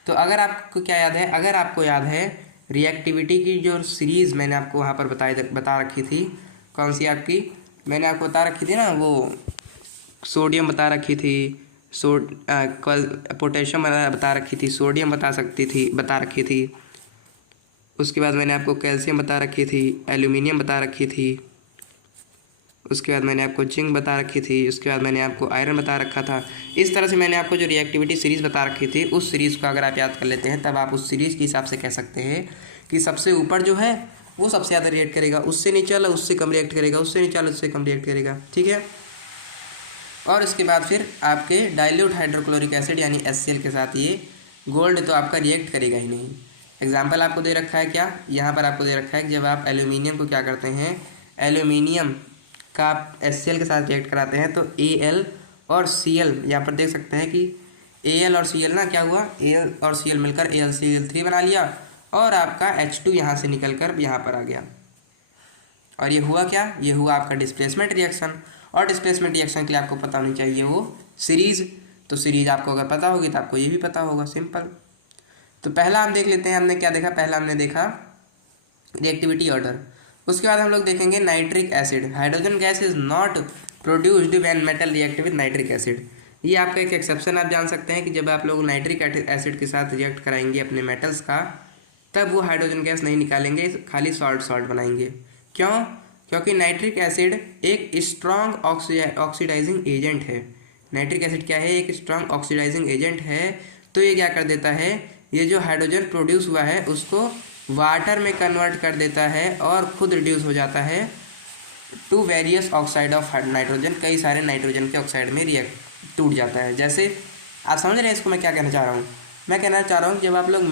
तो अगर आपको क्या याद है, अगर आपको याद है रिएक्टिविटी की जो सीरीज़ मैंने आपको वहाँ पर बता रखी थी, कौन सी आपकी, मैंने आपको बता रखी थी ना, वो सोडियम बता रखी थी, पोटेशियम बता रखी थी, सोडियम बता रखी थी, उसके बाद मैंने आपको कैल्शियम बता रखी थी, एल्यूमिनियम बता रखी थी, उसके बाद मैंने आपको जिंक बता रखी थी, उसके बाद मैंने आपको आयरन बता रखा था। इस तरह से मैंने आपको जो रिएक्टिविटी सीरीज़ बता रखी थी, उस सीरीज़ को अगर आप याद कर लेते हैं तब आप उस सीरीज़ के हिसाब से कह सकते हैं कि सबसे ऊपर जो है वो सबसे ज़्यादा रिएक्ट करेगा, उससे नीचे वाला उससे कम रिएक्ट करेगा, उससे नीचे वाला उससे कम रिएक्ट करेगा, ठीक है। और इसके बाद फिर आपके डाइल्यूट हाइड्रोक्लोरिक एसिड यानी HCl के साथ ये गोल्ड तो आपका रिएक्ट करेगा ही नहीं। एग्जाम्पल आपको दे रखा है क्या, यहाँ पर आपको दे रखा है कि जब आप एल्यूमिनियम को क्या करते हैं, एल्यूमिनियम का आप HCl के साथ रिएक्ट कराते हैं तो Al और Cl, यहाँ पर देख सकते हैं कि Al और Cl ना क्या हुआ, Al और Cl मिलकर AlCl3 बना लिया और आपका H2 यहाँ से निकल कर यहाँ पर आ गया। और ये हुआ क्या, ये हुआ आपका डिस्प्लेसमेंट रिएक्शन। और डिस्प्लेसमेंट रिएक्शन के लिए आपको पता होनी चाहिए वो सीरीज़। तो सीरीज़ आपको अगर पता होगी तो आपको ये भी पता होगा, सिंपल। तो पहला हम देख लेते हैं, हमने क्या देखा, पहला हमने देखा रिएक्टिविटी ऑर्डर। उसके बाद हम लोग देखेंगे nitric acid. Hydrogen gas is not produced when metal react with nitric acid. ये आपका एक एक्सेप्शन आप जान सकते हैं कि जब आप लोग नाइट्रिक एसिड के साथ रिएक्ट कराएंगे अपने मेटल्स का, तब वो हाइड्रोजन गैस नहीं निकालेंगे, खाली सॉल्ट बनाएंगे। क्यों? क्योंकि नाइट्रिक एसिड एक स्ट्रॉन्ग ऑक्सीडाइजिंग एजेंट है। नाइट्रिक एसिड क्या है, एक स्ट्रॉन्ग ऑक्सीडाइजिंग एजेंट है। तो ये क्या कर देता है, ये जो हाइड्रोजन प्रोड्यूस हुआ है उसको वाटर में कन्वर्ट कर देता है और खुद रिड्यूस हो जाता है to various oxide of nitrogen, कई सारे नाइट्रोजन के ऑक्साइड में रिएक्ट टूट जाता है। जैसे आप समझ रहे हैं इसको मैं क्या कहना चाह रहा हूँ, मैं कहना चाह रहा हूँ जब आप लोग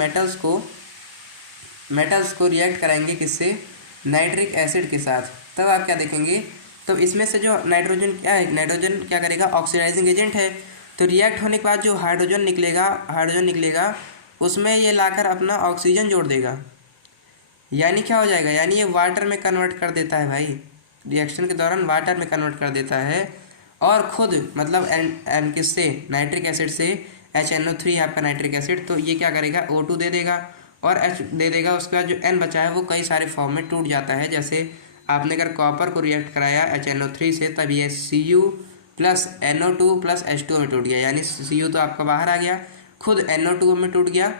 मेटल्स को रिएक्ट कराएंगे किससे, नाइट्रिक एसिड के साथ, तब आप क्या देखेंगे, तो इसमें से जो नाइट्रोजन क्या है, नाइट्रोजन क्या करेगा, ऑक्सीडाइजिंग एजेंट है। तो रिएक्ट होने के बाद जो हाइड्रोजन निकलेगा उसमें ये लाकर अपना ऑक्सीजन जोड़ देगा, यानी क्या हो जाएगा, यानी ये वाटर में कन्वर्ट कर देता है भाई, रिएक्शन के दौरान वाटर में कन्वर्ट कर देता है और खुद मतलब एन किससे, नाइट्रिक एसिड से HNO3 आपका नाइट्रिक एसिड, तो ये क्या करेगा, O2 दे देगा और H दे देगा। उसके बाद जो N बचा है वो कई सारे फॉर्म में टूट जाता है। जैसे आपने अगर कॉपर को रिएक्ट कराया HNO3 से, तब ये Cu plus NO2 plus H2O में टूट गया, यानी Cu तो आपका बाहर आ गया, खुद NO2 में टूट गया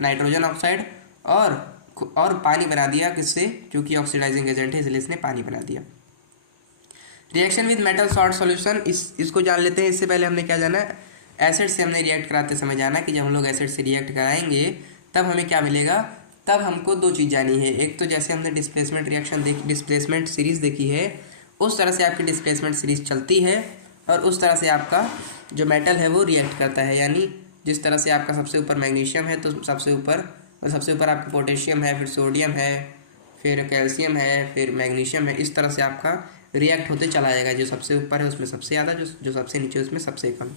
नाइट्रोजन ऑक्साइड और पानी बना दिया किससे, क्योंकि ऑक्सीडाइजिंग एजेंट है इसलिए इसने पानी बना दिया। Reaction with metal salt solution, इसको जान लेते हैं। इससे पहले हमने क्या जाना, एसिड से हमने रिएक्ट कराते समय जाना कि जब हम लोग एसिड से रिएक्ट कराएंगे तब हमें क्या मिलेगा, तब हमको दो चीज़ जानी है। एक तो जैसे हमने डिस्प्लेसमेंट सीरीज़ देखी है, उस तरह से आपकी डिस्प्लेसमेंट सीरीज़ चलती है और उस तरह से आपका जो मेटल है वो रिएक्ट करता है। यानी जिस तरह से आपका सबसे ऊपर मैग्नीशियम है तो सबसे ऊपर आपका पोटेशियम है, फिर सोडियम है, फिर कैल्शियम है, फिर मैग्नीशियम है, इस तरह से आपका रिएक्ट होते चला जाएगा। जो सबसे ऊपर है उसमें सबसे ज़्यादा, जो सबसे नीचे उसमें सबसे कम।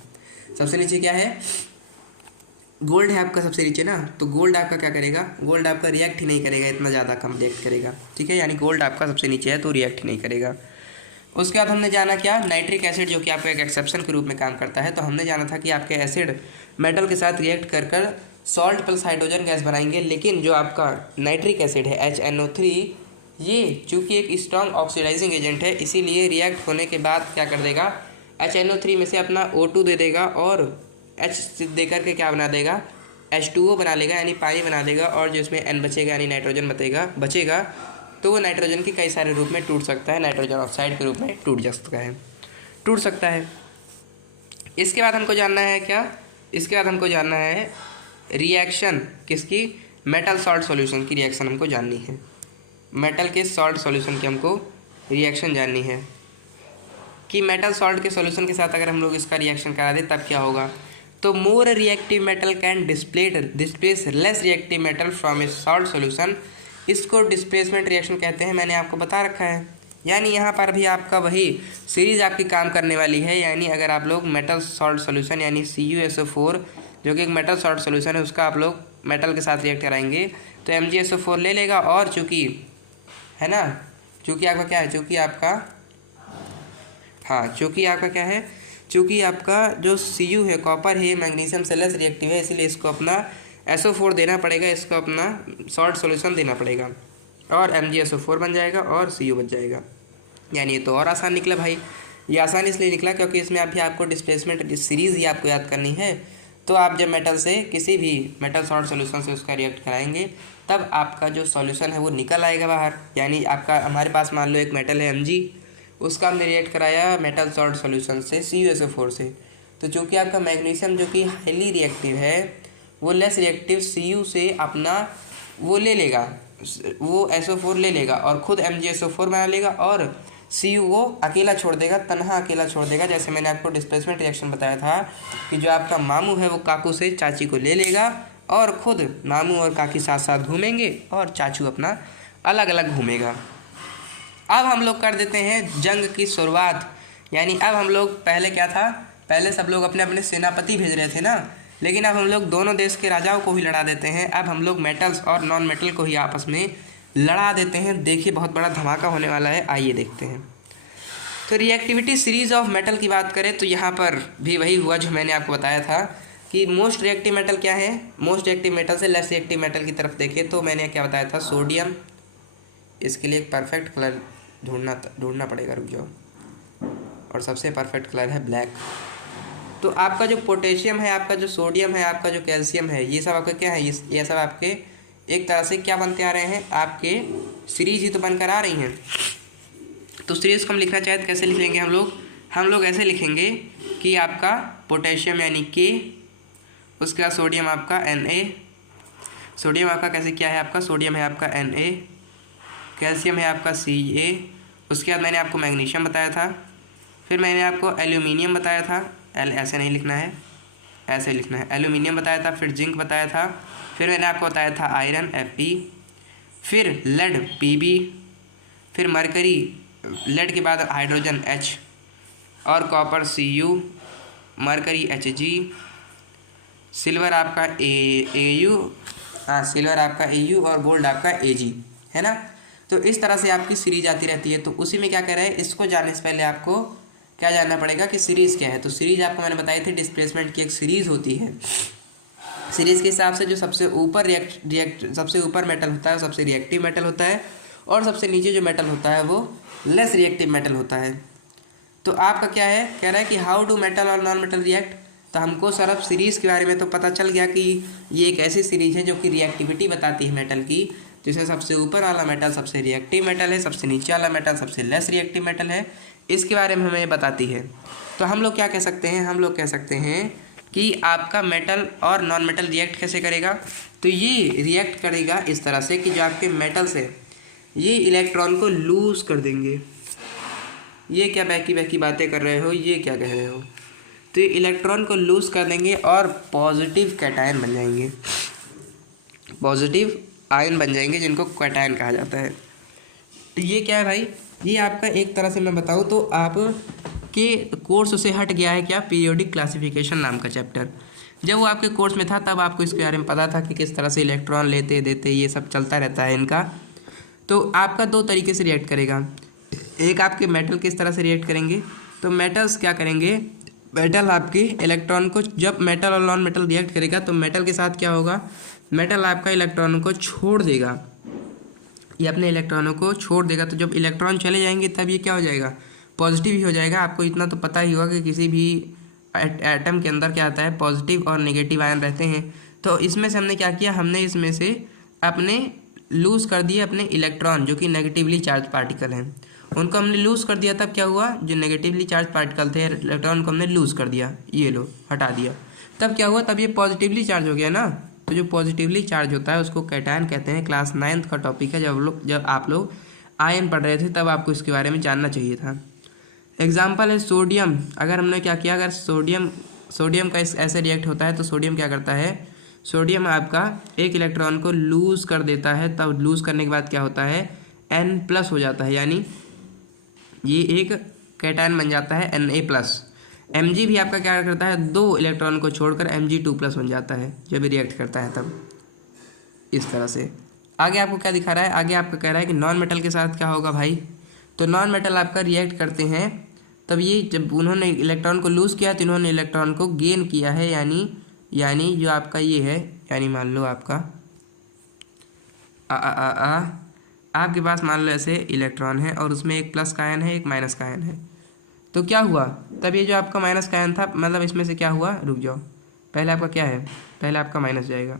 सबसे नीचे क्या है, गोल्ड है आपका सबसे नीचे ना, तो गोल्ड आपका क्या करेगा, गोल्ड आपका रिएक्ट ही नहीं करेगा, इतना ज़्यादा कम रिएक्ट करेगा, ठीक है, यानी गोल्ड आपका सबसे नीचे है तो रिएक्ट ही नहीं करेगा। उसके बाद हमने जाना क्या, नाइट्रिक एसिड, जो कि आपका एक एक्सेप्शन के रूप में काम करता है। तो हमने जाना था कि आपके एसिड मेटल के साथ रिएक्ट कर सॉल्ट प्लस हाइड्रोजन गैस बनाएंगे, लेकिन जो आपका नाइट्रिक एसिड है HNO3, ये चूँकि एक स्ट्रॉन्ग ऑक्सीडाइजिंग एजेंट है, इसीलिए रिएक्ट होने के बाद क्या कर देगा, HNO3 में से अपना O2 दे देगा और H दे करके क्या बना देगा, H2O बना लेगा, यानी पानी बना देगा। और जो इसमें N बचेगा यानी नाइट्रोजन बचेगा, तो वो नाइट्रोजन के कई सारे रूप में टूट सकता है, नाइट्रोजन ऑक्साइड के रूप में टूट सकता है। इसके बाद हमको जानना है क्या, इसके बाद हमको जानना है रिएक्शन किसकी, मेटल सॉल्ट सॉल्यूशन की रिएक्शन हमको जाननी है। मेटल के सॉल्ट सॉल्यूशन की हमको रिएक्शन जाननी है कि मेटल सॉल्ट के सॉल्यूशन के साथ अगर हम लोग इसका रिएक्शन करा दें तब क्या होगा। तो more reactive metal can displace less reactive metal from A salt solution, इसको डिस्प्लेसमेंट रिएक्शन कहते हैं, मैंने आपको बता रखा है। यानी यहाँ पर भी आपका वही सीरीज आपकी काम करने वाली है। यानी अगर आप लोग मेटल सॉल्ट सॉल्यूशन यानी CuSO4 जो कि एक मेटल सॉल्ट सॉल्यूशन है, उसका आप लोग मेटल के साथ रिएक्ट कराएंगे तो MgSO4 ले लेगा। और चूँकि है ना, चूँकि आपका क्या है, चूँकि आपका क्या है, चूँकि आपका जो Cu है, कॉपर है, मैग्नीशियम से लेस रिएक्टिव है, इसलिए इसको अपना SO4 देना पड़ेगा, इसको अपना सॉल्ट सॉल्यूशन देना पड़ेगा और MgSO4 बन जाएगा और Cu बच जाएगा। यानी ये तो और आसान निकला भाई। ये आसान इसलिए निकला क्योंकि इसमें अभी आपको डिस्प्लेसमेंट सीरीज़ ही आपको याद करनी है। तो आप जब मेटल से किसी भी मेटल सॉल्ट सॉल्यूशन से उसका रिएक्ट कराएंगे तब आपका जो सॉल्यूशन है वो निकल आएगा बाहर। यानी आपका हमारे पास मान लो एक मेटल है Mg, उसका हमने रिएक्ट कराया मेटल सॉल्ट सॉल्यूशन से CuSO4 से। तो चूँकि आपका मैग्नीशियम जो कि हाईली रिएक्टिव है वो लेस रिएक्टिव Cu से अपना वो ले लेगा, वो SO4 ले लेगा और खुद MgSO4 बना लेगा और Cu वो अकेला छोड़ देगा, तन्हा अकेला छोड़ देगा। जैसे मैंने आपको डिस्प्लेसमेंट रिएक्शन बताया था कि जो आपका मामू है वो काकू से चाची को ले लेगा और खुद मामू और काकी साथ साथ घूमेंगे और चाचू अपना अलग अलग घूमेगा। अब हम लोग कर देते हैं जंग की शुरुआत, यानी अब हम लोग, पहले क्या था, पहले सब लोग अपने अपने सेनापति भेज रहे थे ना, लेकिन अब हम लोग दोनों देश के राजाओं को ही लड़ा देते हैं। अब हम लोग मेटल्स और नॉन मेटल को ही आपस में लड़ा देते हैं। देखिए बहुत बड़ा धमाका होने वाला है, आइए देखते हैं। तो रिएक्टिविटी सीरीज ऑफ मेटल की बात करें तो यहाँ पर भी वही हुआ जो मैंने आपको बताया था कि मोस्ट रिएक्टिव मेटल क्या है, मोस्ट रिएक्टिव मेटल से लेस रिएक्टिव मेटल की तरफ देखें तो मैंने क्या बताया था, सोडियम। इसके लिए एक परफेक्ट कलर ढूंढना पड़ेगा, रुक जाओ। और सबसे परफेक्ट कलर है ब्लैक। तो आपका जो पोटेशियम है, आपका जो सोडियम है, आपका जो कैल्शियम है, ये सब आपका क्या है, ये सब आपके एक तरह से क्या बनते आ रहे हैं, आपके सीरीज ही तो बनकर आ रही हैं। तो सीरीज को हम लिखना चाहें तो कैसे लिख लेंगे हम लोग ऐसे लिखेंगे कि आपका पोटेशियम यानी के, उसके बाद सोडियम आपका Na, सोडियम आपका कैसे क्या है, आपका सोडियम है आपका Na, कैल्शियम है आपका Ca, उसके बाद मैंने आपको मैग्नीशियम बताया था, फिर मैंने आपको एल्यूमिनियम बताया था, ऐसे नहीं लिखना है, ऐसे लिखना है, एल्यूमिनियम बताया था, फिर जिंक बताया था, फिर मैंने आपको बताया था आयरन Fe, फिर लेड Pb, फिर मरकरी, लेड के बाद हाइड्रोजन H, और copper Cu, mercury Hg, silver आपका Au, हाँ सिल्वर आपका Au और गोल्ड आपका Ag, है ना। तो इस तरह से आपकी सीरीज आती रहती है। तो उसी में क्या कह रहा है, इसको जानने से पहले आपको क्या जानना पड़ेगा कि सीरीज़ क्या है। तो सीरीज़ आपको मैंने बताई थी डिस्प्लेसमेंट की एक सीरीज़ होती है। सीरीज़ के हिसाब से जो सबसे ऊपर सबसे ऊपर मेटल होता है सबसे रिएक्टिव मेटल होता है, और सबसे नीचे जो मेटल होता है वो लेस रिएक्टिव मेटल होता है। तो आपका क्या है, कह रहा है कि हाउ डू मेटल और नॉन मेटल रिएक्ट। तो हमको सर अब सीरीज़ के बारे में तो पता चल गया कि ये एक ऐसी सीरीज़ है जो कि रिएक्टिविटी बताती है मेटल की, जिसमें सबसे ऊपर वाला मेटल सबसे रिएक्टिव मेटल है, सबसे नीचे वाला मेटल सबसे लेस रिएक्टिव मेटल है, इसके बारे में हमें बताती है। तो हम लोग क्या कह सकते हैं, हम लोग कह सकते हैं कि आपका मेटल और नॉन मेटल रिएक्ट कैसे करेगा। तो ये रिएक्ट करेगा इस तरह से कि जो आपके मेटल्स है ये इलेक्ट्रॉन को लूज़ कर देंगे। ये क्या बहकी बहकी बातें कर रहे हो, ये क्या कह रहे हो। तो ये इलेक्ट्रॉन को लूज़ कर देंगे और पॉजिटिव कैटायन बन जाएंगे, पॉजिटिव आयन बन जाएंगे जिनको कैटायन कहा जाता है। तो ये क्या है भाई, ये आपका एक तरह से मैं बताऊँ तो आप के कोर्स से हट गया है क्या, पीरियोडिक क्लासिफिकेशन नाम का चैप्टर। जब वो आपके कोर्स में था तब आपको इसके बारे में पता था कि किस तरह से इलेक्ट्रॉन लेते देते ये सब चलता रहता है इनका। तो आपका दो तरीके से रिएक्ट करेगा, एक आपके मेटल किस तरह से रिएक्ट करेंगे। तो मेटल्स क्या करेंगे, मेटल आपके इलेक्ट्रॉन को, जब मेटल और नॉन मेटल रिएक्ट करेगा तो मेटल के साथ क्या होगा, मेटल आपका इलेक्ट्रॉनों को छोड़ देगा, ये अपने इलेक्ट्रॉनों को छोड़ देगा। तो जब इलेक्ट्रॉन चले जाएंगे तब ये क्या हो जाएगा, पॉजिटिव ही हो जाएगा। आपको इतना तो पता ही होगा कि किसी भी एटम के अंदर क्या आता है, पॉजिटिव और नेगेटिव आयन रहते हैं। तो इसमें से हमने क्या किया, हमने इसमें से अपने लूज़ कर दिए अपने इलेक्ट्रॉन जो कि नेगेटिवली चार्ज पार्टिकल हैं, उनको हमने लूज़ कर दिया। तब क्या हुआ, जो नेगेटिवली चार्ज पार्टिकल थे इलेक्ट्रॉन को हमने लूज़ कर दिया, ये लो हटा दिया। तब क्या हुआ, तब ये पॉजिटिवली चार्ज हो गया ना। तो जो पॉजिटिवली चार्ज होता है उसको कैटायन कहते हैं। क्लास 9th का टॉपिक है, जब आप लोग आयन पढ़ रहे थे तब आपको इसके बारे में जानना चाहिए था। एग्जाम्पल है सोडियम। अगर हमने क्या किया, अगर सोडियम का ऐसे रिएक्ट होता है तो सोडियम क्या करता है, सोडियम आपका एक इलेक्ट्रॉन को लूज़ कर देता है। तब लूज़ करने के बाद क्या होता है, N+ हो जाता है, यानी ये एक कैटायन बन जाता है Na+। Mg भी आपका क्या करता है, दो इलेक्ट्रॉन को छोड़कर Mg2+ बन जाता है जब रिएक्ट करता है तब, इस तरह से। आगे आपको क्या दिखा रहा है, आगे आपका कह रहा है कि नॉन मेटल के साथ क्या होगा भाई। तो नॉन मेटल आपका रिएक्ट करते हैं तब ये जब उन्होंने इलेक्ट्रॉन को लूज़ किया तो इन्होंने इलेक्ट्रॉन को गेन किया है, यानी जो आपका ये है, यानी मान लो आपका आपके पास मान लो ऐसे इलेक्ट्रॉन है और उसमें एक प्लस का आयन है एक माइनस का आयन है। तो क्या हुआ, तब ये जो आपका माइनस का आयन था, मतलब इसमें से क्या हुआ, रुक जाओ, पहले आपका क्या है, पहले आपका माइनस जाएगा,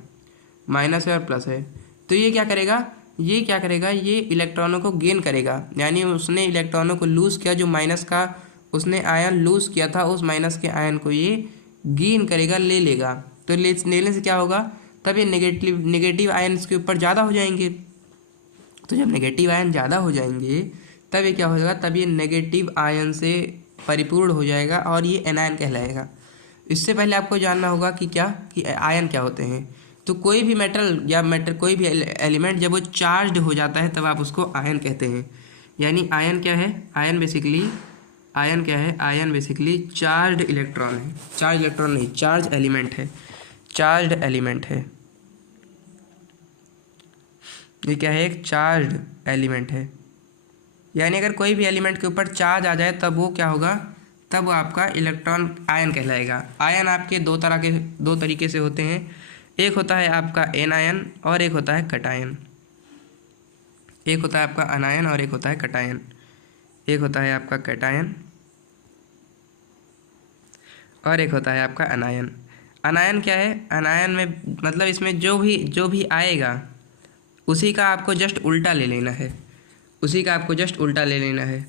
माइनस है और प्लस है। तो ये क्या करेगा, ये इलेक्ट्रॉनों को गेन करेगा, यानी उसने इलेक्ट्रॉनों को लूज़ किया, जो माइनस का उसने आयन लूज़ किया था उस माइनस के आयन को ये गेन करेगा, ले लेगा। तो लेने से क्या होगा, तब ये नेगेटिव आयन इसके ऊपर ज़्यादा हो जाएंगे। तो जब नेगेटिव आयन ज़्यादा हो जाएंगे तब ये क्या हो जाएगा, तब ये नेगेटिव आयन से परिपूर्ण हो जाएगा और ये एनायन कहलाएगा। इससे पहले आपको जानना होगा कि आयन क्या होते हैं। तो कोई भी मेटल कोई भी एलिमेंट जब वो चार्ज्ड हो जाता है तब आप उसको आयन कहते हैं। यानी आयन क्या है, आयन बेसिकली आयन क्या है? आयन बेसिकली चार्ज इलेक्ट्रॉन है। चार्ज इलेक्ट्रॉन नहीं, चार्ज एलिमेंट है। चार्ज एलिमेंट है। ये क्या है? एक चार्ज एलिमेंट है। यानी अगर कोई भी एलिमेंट के ऊपर चार्ज आ जाए तब वो क्या होगा? तब वो आपका इलेक्ट्रॉन आयन कहलाएगा। आयन आपके दो तरीके से होते हैं। एक होता है आपका एन आयन और एक होता है कटायन। एक होता है आपका अनायन और एक होता है कटायन। एक होता है आपका कटायन और एक होता है आपका अनायन। अनायन क्या है? अनायन में मतलब इसमें जो भी आएगा उसी का आपको जस्ट उल्टा ले लेना है। उसी का आपको जस्ट उल्टा ले लेना है।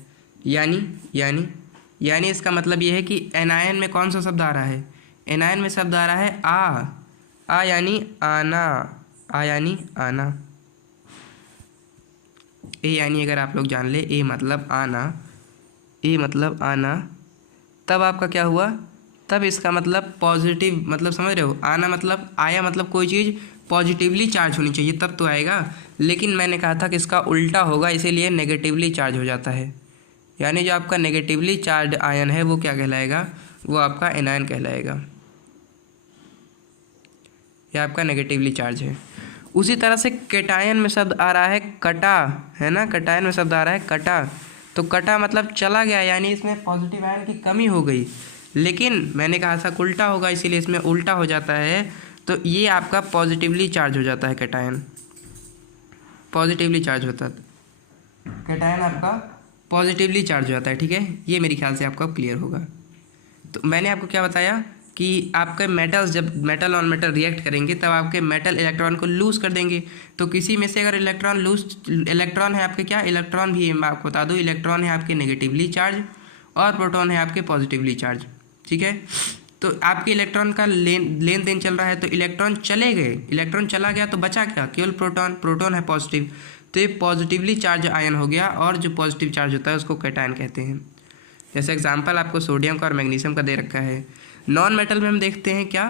यानी इसका मतलब ये है कि एनायन में कौन सा शब्द आ रहा है? एनायन में शब्द आ रहा है आ यानी आना। आ यानी आना। ए यानी अगर आप लोग जान ले, ए मतलब आना, ए मतलब आना, तब आपका क्या हुआ? तब इसका मतलब पॉजिटिव, मतलब समझ रहे हो? आना मतलब आया, मतलब कोई चीज़ पॉजिटिवली चार्ज होनी चाहिए तब तो आएगा। लेकिन मैंने कहा था कि इसका उल्टा होगा, इसीलिए नेगेटिवली चार्ज हो जाता है। यानी जो आपका नेगेटिवली चार्ज आयन है वो क्या कहलाएगा? वो आपका एनायन कहलाएगा। यह आपका नेगेटिवली चार्ज है। उसी तरह से कैटायन में शब्द आ रहा है कटा, है ना? कैटायन में शब्द आ रहा है कटा। तो कटा मतलब चला गया, यानी इसमें पॉजिटिव आयन की कमी हो गई। लेकिन मैंने कहा था उल्टा होगा, इसीलिए इसमें उल्टा हो जाता है। तो ये आपका पॉजिटिवली चार्ज हो जाता है कैटायन। पॉजिटिवली चार्ज होता है कैटायन, आपका पॉजिटिवली चार्ज हो जाता है। ठीक है, ये मेरे ख्याल से आपको क्लियर होगा। तो मैंने आपको क्या बताया कि आपके मेटल्स, जब मेटल ऑन मेटल रिएक्ट करेंगे तब आपके मेटल इलेक्ट्रॉन को लूज़ कर देंगे। तो किसी में से अगर इलेक्ट्रॉन है आपके, क्या इलेक्ट्रॉन भी मैं आपको बता दूँ, इलेक्ट्रॉन है आपके नेगेटिवली चार्ज और प्रोटॉन है आपके पॉजिटिवली चार्ज। ठीक है, तो आपके इलेक्ट्रॉन का लेन देन चल रहा है, तो इलेक्ट्रॉन चले गए, इलेक्ट्रॉन चला गया तो बचा क्या? केवल प्रोटॉन। प्रोटॉन है पॉजिटिव, तो ये पॉजिटिवली चार्ज आयन हो गया, और जो पॉजिटिव चार्ज होता है उसको कैटायन कहते हैं। जैसे एग्जांपल आपको सोडियम का और मैग्नीशियम का दे रखा है। नॉन मेटल में हम देखते हैं क्या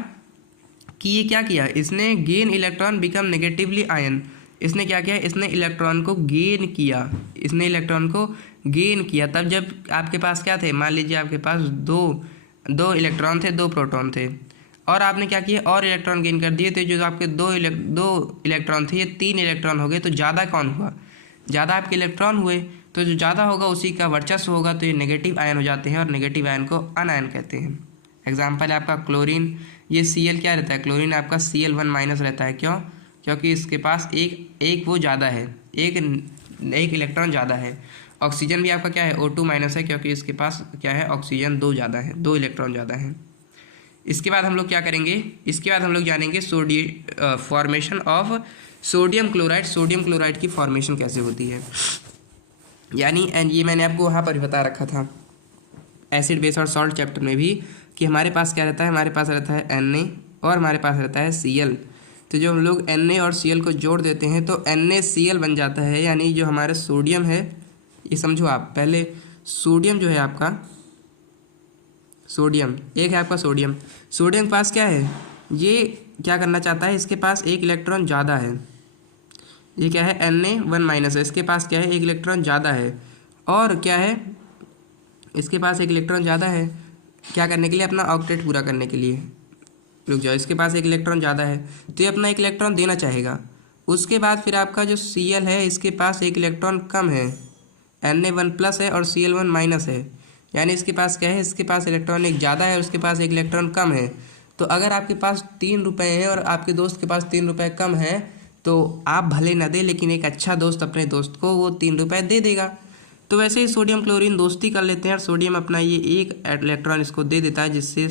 कि ये क्या किया, इसने gain electron become negatively ion. इसने क्या किया? इसने इलेक्ट्रॉन को गेन किया। इसने इलेक्ट्रॉन को गेन किया तब जब आपके पास क्या थे, मान लीजिए आपके पास दो इलेक्ट्रॉन थे, दो प्रोटॉन थे, और आपने क्या किया? और इलेक्ट्रॉन गेन कर दिए। तो जो आपके दो इलेक्ट्रॉन थे ये 3 इलेक्ट्रॉन हो गए। तो ज़्यादा कौन हुआ? ज़्यादा आपके इलेक्ट्रॉन हुए, तो जो ज़्यादा होगा उसी का वर्चस्व होगा। तो ये नेगेटिव आयन हो जाते हैं, और नेगेटिव आयन को अनायन कहते हैं। एग्जाम्पल है आपका क्लोरीन। ये Cl क्या रहता है? क्लोरीन आपका Cl1 माइनस रहता है। क्यों? क्योंकि इसके पास एक वो ज़्यादा है, एक इलेक्ट्रॉन ज़्यादा है। ऑक्सीजन भी आपका क्या है? O2 माइनस है, क्योंकि इसके पास क्या है? ऑक्सीजन 2 ज़्यादा है, 2 इलेक्ट्रॉन ज़्यादा है। इसके बाद हम लोग क्या करेंगे? इसके बाद हम लोग जानेंगे formation of sodium chloride. Sodium chloride की फॉर्मेशन कैसे होती है, यानी ये मैंने आपको वहाँ पर बता रखा था एसिड बेस और सॉल्ट चैप्टर में भी, कि हमारे पास क्या रहता है? हमारे पास रहता है Na और हमारे पास रहता है Cl। तो जो हम लोग Na और Cl को जोड़ देते हैं तो NaCl बन जाता है। यानी जो हमारे सोडियम है, ये समझो आप, पहले सोडियम जो है आपका, सोडियम एक है आपका सोडियम के पास क्या है? ये क्या करना चाहता है? इसके पास एक इलेक्ट्रॉन ज़्यादा है। ये क्या है? Na1 माइनस है, इसके पास क्या है? एक इलेक्ट्रॉन ज़्यादा है। और क्या है? इसके पास एक इलेक्ट्रॉन ज़्यादा है, क्या करने के लिए? अपना ऑक्टेट पूरा करने के लिए। रुक जाओ, इसके पास एक इलेक्ट्रॉन ज़्यादा है तो ये अपना एक इलेक्ट्रॉन देना चाहेगा। उसके बाद फिर आपका जो Cl है, इसके पास एक इलेक्ट्रॉन कम है, Na1 प्लस है और Cl1 माइनस है। यानी इसके पास क्या है? इसके पास इलेक्ट्रॉन एक ज़्यादा है और उसके पास एक इलेक्ट्रॉन कम है। तो अगर आपके पास 3 रुपये हैं और आपके दोस्त के पास 3 रुपये कम है, तो आप भले ना दे, लेकिन एक अच्छा दोस्त अपने दोस्त को वो 3 रुपये दे देगा। तो वैसे ही सोडियम क्लोरीन दोस्ती कर लेते हैं, और सोडियम अपना ये एक इलेक्ट्रॉन इसको दे देता है, जिससे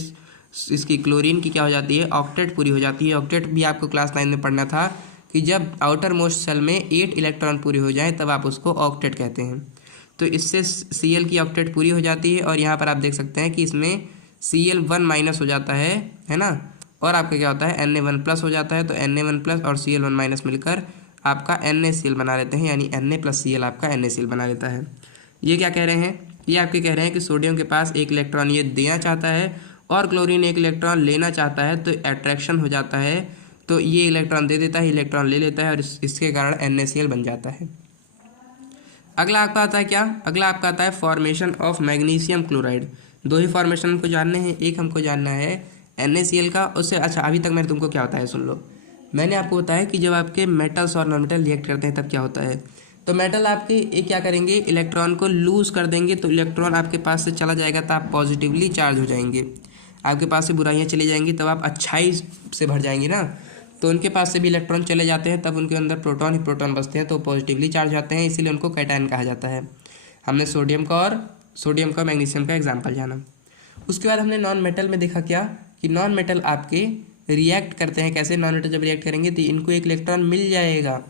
इसकी क्लोरीन की क्या हो जाती है? ऑक्टेट पूरी हो जाती है। ऑक्टेट भी आपको क्लास 9 में पढ़ना था कि जब आउटर मोस्ट सेल में 8 इलेक्ट्रॉन पूरे हो जाए तब आप उसको ऑक्टेट कहते हैं। तो इससे Cl की ऑक्टेट पूरी हो जाती है, और यहाँ पर आप देख सकते हैं कि इसमें Cl1 माइनस हो जाता है ना, और आपका क्या होता है? Na1 प्लस हो जाता है। तो Na1 प्लस और Cl1 माइनस मिलकर आपका NaCl बना लेते हैं, यानी Na प्लस Cl आपका NaCl बना लेता है। ये क्या कह रहे हैं? ये आपके कह रहे हैं कि सोडियम के पास एक इलेक्ट्रॉन ये देना चाहता है और क्लोरीन एक इलेक्ट्रॉन लेना चाहता है, तो अट्रैक्शन हो जाता है। तो ये इलेक्ट्रॉन दे देता है, इलेक्ट्रॉन ले लेता है, और इसके कारण NaCl बन जाता है। अगला आपका आता है क्या, अगला आपका आता है फॉर्मेशन ऑफ मैग्नीशियम क्लोराइड। दो ही फॉर्मेशन हमको जानने हैं, एक हमको जानना है NaCl का, उससे अच्छा अभी तक मैंने तुमको क्या होता है सुन लो। मैंने आपको बताया कि जब आपके मेटल्स और नॉन मेटल रिएक्ट करते हैं तब क्या होता है। तो मेटल आपके एक क्या करेंगे, इलेक्ट्रॉन को लूज कर देंगे, तो इलेक्ट्रॉन आपके पास से चला जाएगा तो आप पॉजिटिवली चार्ज हो जाएंगे। आपके पास से बुराइयाँ चली जाएंगी तब आप अच्छाई से भर जाएंगे ना। तो उनके पास से भी इलेक्ट्रॉन चले जाते हैं तब उनके अंदर प्रोटॉन ही प्रोटॉन बचते हैं, तो पॉजिटिवली चार्ज आते हैं, इसीलिए उनको कैटायन कहा जाता है। हमने सोडियम का मैग्नीशियम का एग्जाम्पल जाना। उसके बाद हमने नॉन मेटल में देखा क्या, कि नॉन मेटल आपके रिएक्ट करते हैं कैसे। नॉन मेटल जब रिएक्ट करेंगे तो इनको एक इलेक्ट्रॉन मिल जाएगा,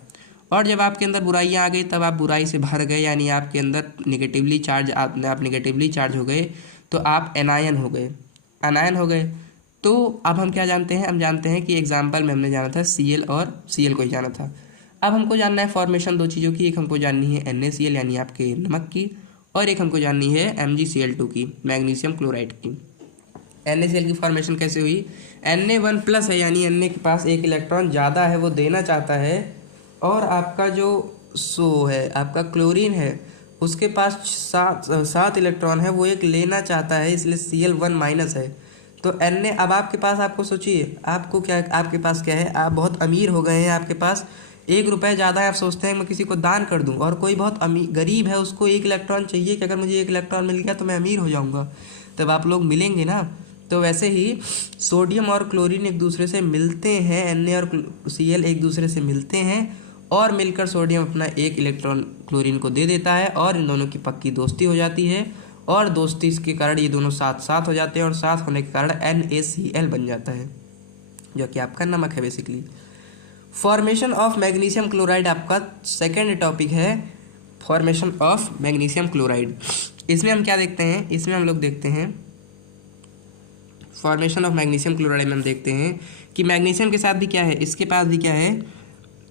और जब आपके अंदर बुराइयाँ आ गई तब आप बुराई से भर गए, यानी आपके अंदर निगेटिवली चार्ज आप निगेटिवली चार्ज हो गए, तो आप एनायन हो गए। तो अब हम क्या जानते हैं, हम जानते हैं कि एग्जाम्पल में हमने जाना था Cl और Cl को ही जाना था। अब हमको जानना है फॉर्मेशन दो चीज़ों की, एक हमको जाननी है NaCl यानी आपके नमक की, और एक हमको जाननी है MgCl2 की, मैग्नीशियम क्लोराइड की। NaCl की फॉर्मेशन कैसे हुई, Na1+ है, यानी Na के पास एक इलेक्ट्रॉन ज़्यादा है, वो देना चाहता है, और आपका जो है आपका क्लोरीन है उसके पास सात इलेक्ट्रॉन है, वो एक लेना चाहता है, इसलिए Cl1- है। तो Na अब आपके पास, आपको सोचिए आपको क्या, आपके पास क्या है, आप बहुत अमीर हो गए हैं, आपके पास 1 रुपये ज़्यादा है, आप सोचते हैं मैं किसी को दान कर दूं, और कोई बहुत गरीब है, उसको 1 इलेक्ट्रॉन चाहिए कि अगर मुझे 1 इलेक्ट्रॉन मिल गया तो मैं अमीर हो जाऊंगा, तब आप लोग मिलेंगे ना। तो वैसे ही सोडियम और क्लोरीन एक दूसरे से मिलते हैं, Na और Cl एक दूसरे से मिलते हैं, और मिलकर सोडियम अपना 1 इलेक्ट्रॉन क्लोरीन को दे देता है, और इन दोनों की पक्की दोस्ती हो जाती है, और दोस्ती के कारण ये दोनों साथ साथ हो जाते हैं, और साथ होने के कारण NaCl बन जाता है, जो कि आपका नमक है basically. Formation of magnesium chloride आपका सेकेंड टॉपिक है, फॉर्मेशन ऑफ मैग्नीशियम क्लोराइड। इसमें हम क्या देखते हैं, इसमें हम लोग देखते हैं फॉर्मेशन ऑफ मैग्नीशियम क्लोराइड में हम देखते हैं कि मैग्नीशियम के साथ भी क्या है, इसके पास भी क्या है,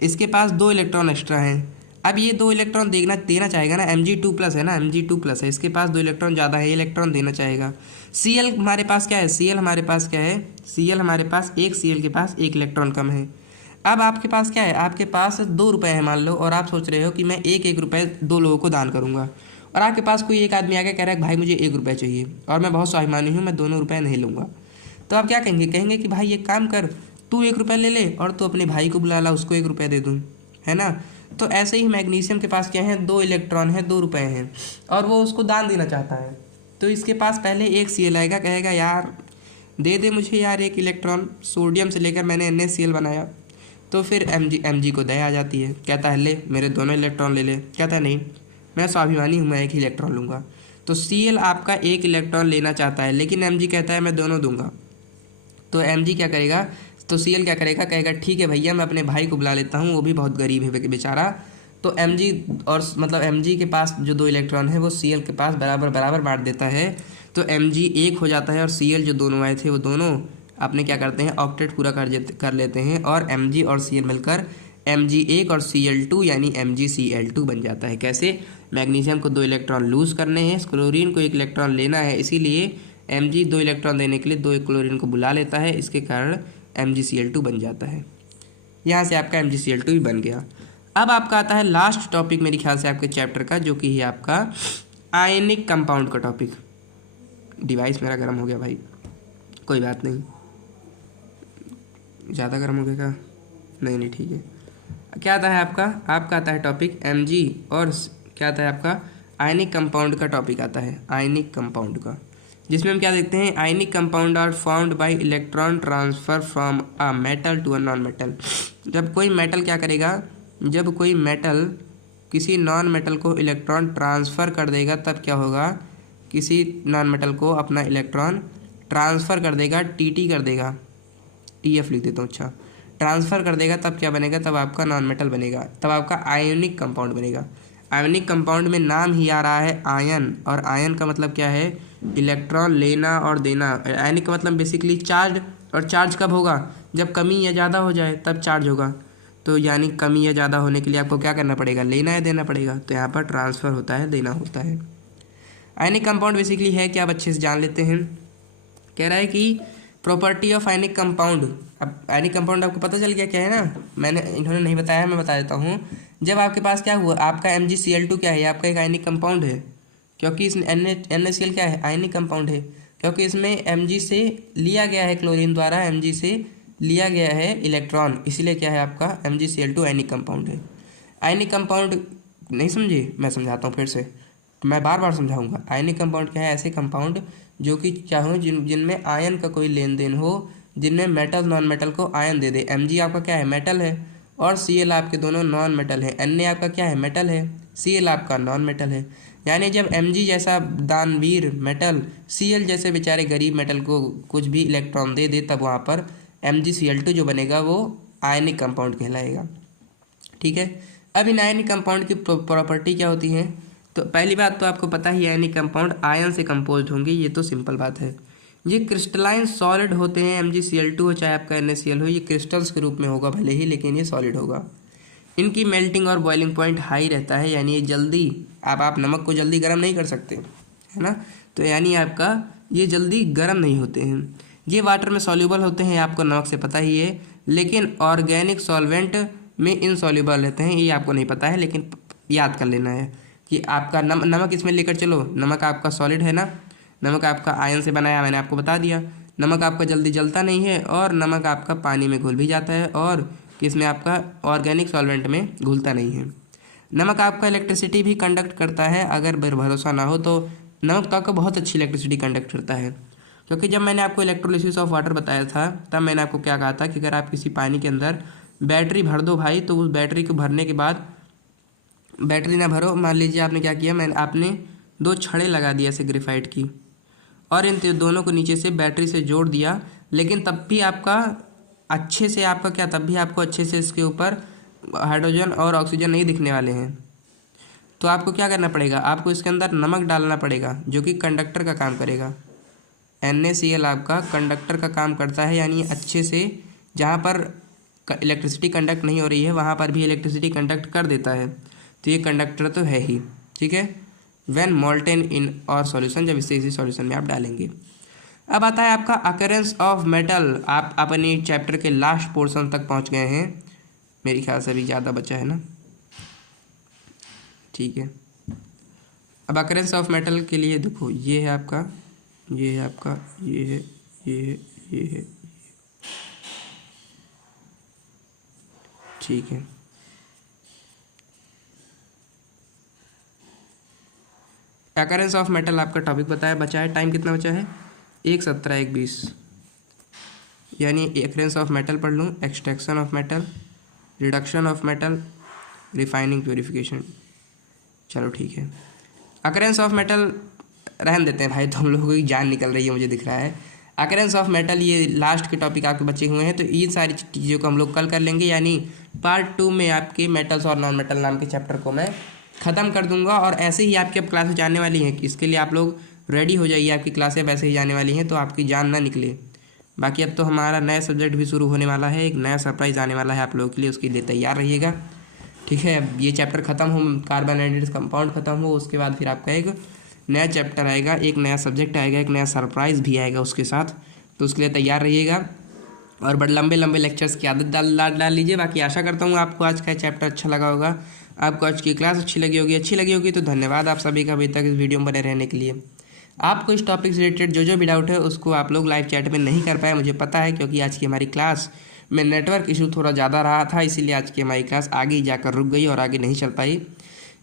इसके पास 2 इलेक्ट्रॉन एक्स्ट्रा हैं। अब ये 2 इलेक्ट्रॉन देना चाहेगा ना, Mg2+ है ना, Mg2+ है, इसके पास 2 इलेक्ट्रॉन ज़्यादा है, ये इलेक्ट्रॉन देना चाहेगा। Cl हमारे पास क्या है, Cl हमारे पास क्या है, Cl हमारे पास Cl के पास 1 इलेक्ट्रॉन कम है। अब आपके पास क्या है, आपके पास 2 रुपये है मान लो, और आप सोच रहे हो कि मैं 1 रुपये 2 लोगों को दान करूँगा, और आपके पास कोई एक आदमी आके कह रहा है भाई मुझे 1 रुपये चाहिए, और मैं बहुत स्वाभिमानी हूँ, मैं दोनों रुपये नहीं लूँगा। तो आप क्या कहेंगे कि भाई एक काम कर, तू 1 रुपये ले ले, और तू अपने भाई को बुला ला, उसको 1 रुपये दे दूँ, है ना। तो ऐसे ही मैग्नीशियम के पास क्या है, 2 इलेक्ट्रॉन है, 2 रुपये हैं, और वो उसको दान देना चाहता है। तो इसके पास पहले एक Cl आएगा, कहेगा यार दे दे मुझे यार 1 इलेक्ट्रॉन, सोडियम से लेकर मैंने NaCl बनाया। तो फिर Mg को दया आ जाती है, कहता है ले मेरे दोनों इलेक्ट्रॉन ले ले, कहता है नहीं मैं स्वाभिमानी हूँ, मैं 1 ही इलेक्ट्रॉन लूँगा। तो Cl आपका 1 इलेक्ट्रॉन लेना चाहता है, लेकिन Mg कहता है मैं दोनों दूंगा। तो Mg क्या करेगा, तो Cl क्या करेगा, कहेगा ठीक है भैया मैं अपने भाई को बुला लेता हूँ, वो भी बहुत गरीब है बेचारा। तो Mg और मतलब Mg के पास जो 2 इलेक्ट्रॉन है वो Cl के पास बराबर बराबर बांट देता है। तो Mg 1 हो जाता है, और Cl जो दोनों आए थे वो दोनों अपने क्या करते हैं, ऑक्टेट पूरा कर लेते हैं, और Mg और Cl मिलकर Mg1 और Cl2 यानी MgCl2 बन जाता है। कैसे, मैग्नीशियम को 2 इलेक्ट्रॉन लूज़ करने हैं, क्लोरीन को 1 इलेक्ट्रॉन लेना है, इसीलिए Mg 2 इलेक्ट्रॉन देने के लिए 2 क्लोरीन को बुला लेता है, इसके कारण MgCl2 बन जाता है। यहाँ से आपका MgCl2 भी बन गया। अब आपका आता है लास्ट टॉपिक मेरे ख्याल से आपके चैप्टर का, जो कि है आपका आयनिक कंपाउंड का टॉपिक। डिवाइस मेरा गर्म हो गया भाई, कोई बात नहीं, ज़्यादा गर्म हो गया क्या, नहीं ठीक है। क्या आता है आपका आता है टॉपिक Mg, और क्या आता है आपका आयनिक कंपाउंड का टॉपिक आता है, आयनिक कंपाउंड का, जिसमें हम क्या देखते हैं, ionic compound are found by electron transfer from a metal to a non metal. जब कोई मेटल क्या करेगा, जब कोई मेटल किसी नॉन मेटल को इलेक्ट्रॉन ट्रांसफ़र कर देगा तब क्या होगा, किसी नॉन मेटल को अपना इलेक्ट्रॉन ट्रांसफ़र कर देगा, TT कर देगा, TF लिख देता हूँ, अच्छा ट्रांसफ़र कर देगा, तब क्या बनेगा, तब आपका नॉन मेटल बनेगा, तब आपका आयोनिक कंपाउंड बनेगा। आयोनिक कंपाउंड में नाम ही आ रहा है आयन, और आयन का मतलब क्या है, इलेक्ट्रॉन लेना और देना। आयनिक का मतलब बेसिकली चार्ज, और चार्ज कब होगा, जब कमी या ज़्यादा हो जाए तब चार्ज होगा। तो यानी कमी या ज़्यादा होने के लिए आपको क्या करना पड़ेगा, लेना या देना पड़ेगा, तो यहाँ पर ट्रांसफ़र होता है, देना होता है। आयनिक कंपाउंड बेसिकली है क्या, आप अच्छे से जान लेते हैं। कह रहा है कि प्रॉपर्टी ऑफ आयनिक कंपाउंड। अब आयनिक कंपाउंड आपको पता चल गया क्या है ना, इन्होंने नहीं बताया, मैं बता देता हूँ। जब आपके पास क्या हुआ, आपका MgCl2 क्या है, आपका एक आयनिक कंपाउंड है, क्योंकि इस NaCl क्या है, आयनिक कंपाउंड है, क्योंकि इसमें Mg से लिया गया है, क्लोरीन द्वारा Mg से लिया गया है इलेक्ट्रॉन, इसीलिए क्या है आपका MgCl2 आयनिक कंपाउंड है। आयनिक कंपाउंड नहीं समझे, मैं समझाता हूँ फिर से, मैं बार बार समझाऊंगा। आयनिक कंपाउंड क्या है, ऐसे कंपाउंड जो कि चाहो जिनमें आयन का कोई लेन देन हो, जिनमें मेटल नॉन मेटल को आयन दे दे। Mg आपका क्या है, मेटल है, और Cl आपके दोनों नॉन मेटल है। Na आपका क्या है, मेटल है, Cl आपका नॉन मेटल है। यानी जब Mg जैसा दानवीर मेटल Cl जैसे बेचारे गरीब मेटल को कुछ भी इलेक्ट्रॉन दे दे, तब वहाँ पर MgCl2 जो बनेगा वो आयनिक कंपाउंड कहलाएगा। ठीक है, अब इन आयनिक कंपाउंड की प्रॉपर्टी क्या होती है? तो पहली बात तो आपको पता ही है, आयनिक कंपाउंड आयन से कंपोज होंगे, ये तो सिंपल बात है। ये क्रिस्टलाइन सॉलिड होते हैं, MgCl2 हो चाहे आपका NaCl हो, ये क्रिस्टल्स के रूप में होगा भले ही, लेकिन ये सॉलिड होगा। इनकी मेल्टिंग और बॉइलिंग पॉइंट हाई रहता है, यानी ये जल्दी आप नमक को जल्दी गर्म नहीं कर सकते, है ना, तो यानी आपका ये जल्दी गर्म नहीं होते हैं। ये वाटर में सॉल्यूबल होते हैं, आपको नमक से पता ही है, लेकिन ऑर्गेनिक सॉल्वेंट में इनसॉल्यूबल रहते हैं, ये आपको नहीं पता है, लेकिन याद कर लेना है कि आपका नमक इसमें लेकर चलो, नमक आपका सॉलिड है ना, नमक आपका आयन से बनाया, मैंने आपको बता दिया। नमक आपका जल्दी जलता नहीं है, और नमक आपका पानी में घुल भी जाता है, और किसमें आपका ऑर्गेनिक सॉल्वेंट में घुलता नहीं है। नमक आपका इलेक्ट्रिसिटी भी कंडक्ट करता है, अगर भरोसा ना हो तो नमक तो आपका बहुत अच्छी इलेक्ट्रिसिटी कंडक्ट करता है, क्योंकि जब मैंने आपको इलेक्ट्रोलिसिस ऑफ वाटर बताया था, तब मैंने आपको क्या कहा था कि अगर आप किसी पानी के अंदर बैटरी भर दो भाई, तो उस बैटरी को भरने के बाद बैटरी ना भरो, मान लीजिए आपने क्या किया, आपने 2 छड़ें लगा दिया ऐसे ग्रेफाइट की, और इन दोनों को नीचे से बैटरी से जोड़ दिया, लेकिन तब भी आपका अच्छे से आपका क्या, तब भी आपको अच्छे से इसके ऊपर हाइड्रोजन और ऑक्सीजन नहीं दिखने वाले हैं। तो आपको क्या करना पड़ेगा, आपको इसके अंदर नमक डालना पड़ेगा, जो कि कंडक्टर का काम करेगा। NaCl आपका कंडक्टर का काम करता है, यानी अच्छे से जहाँ पर इलेक्ट्रिसिटी कंडक्ट नहीं हो रही है, वहाँ पर भी इलेक्ट्रिसिटी कंडक्ट कर देता है, तो ये कंडक्टर तो है ही। ठीक है, व्हेन मोल्टेन इन और सॉल्यूशन, जब इसे इसी सॉल्यूशन में आप डालेंगे। अब आता है आपका अकरेंस ऑफ मेटल। आप अपने चैप्टर के लास्ट पोर्शन तक पहुंच गए हैं, मेरे ख्याल से अभी ज़्यादा बचा है ना, ठीक है। अब अकरेंस ऑफ मेटल के लिए देखो, ये है आपका, ये है आपका, ये है, ये है, ये है, ठीक है। अकरेंस ऑफ मेटल आपका टॉपिक बताया, बचा है, टाइम कितना बचा है, 1:17 1:20, यानी अकरेंस ऑफ मेटल पढ़ लूँ, extraction of metal, reduction of metal, refining, purification. चलो ठीक है, अकरेंस ऑफ मेटल रहन देते हैं भाई, तो हम लोगों की जान निकल रही है मुझे दिख रहा है। अकरेंस ऑफ मेटल ये लास्ट के टॉपिक आपके बचे हुए हैं, तो इन सारी चीज़ों को हम लोग कल कर लेंगे, यानी पार्ट 2 में आपके मेटल्स और नॉन मेटल नाम के चैप्टर को मैं ख़त्म कर दूंगा। और ऐसे ही आपकी अब क्लासेस जाने वाली हैं, इसके लिए आप लोग रेडी हो जाइए, आपकी क्लासें वैसे ही जाने वाली हैं, तो आपकी जान ना निकले। बाकी अब तो हमारा नया सब्जेक्ट भी शुरू होने वाला है, एक नया सरप्राइज़ आने वाला है आप लोगों के लिए, उसके लिए तैयार रहिएगा। ठीक है, अब ये चैप्टर ख़त्म हो, कार्बन एडिड कंपाउंड ख़त्म हो, उसके बाद फिर आपका एक नया चैप्टर आएगा, एक नया सब्जेक्ट आएगा, एक नया सरप्राइज़ भी आएगा उसके साथ, तो उसके लिए तैयार रहिएगा। और बड़े लंबे लंबे लेक्चर्स की आदत डाल लीजिए। बाकी आशा करता हूँ आपको आज का चैप्टर अच्छा लगा होगा, आपको आज की क्लास अच्छी लगी होगी तो धन्यवाद आप सभी का अभी तक इस वीडियो में बने रहने के लिए। आपको इस टॉपिक से रिलेटेड जो भी डाउट है उसको आप लोग लाइव चैट में नहीं कर पाए, मुझे पता है, क्योंकि आज की हमारी क्लास में नेटवर्क इशू थोड़ा ज़्यादा रहा था, इसीलिए आज की हमारी क्लास आगे ही जाकर रुक गई और आगे नहीं चल पाई।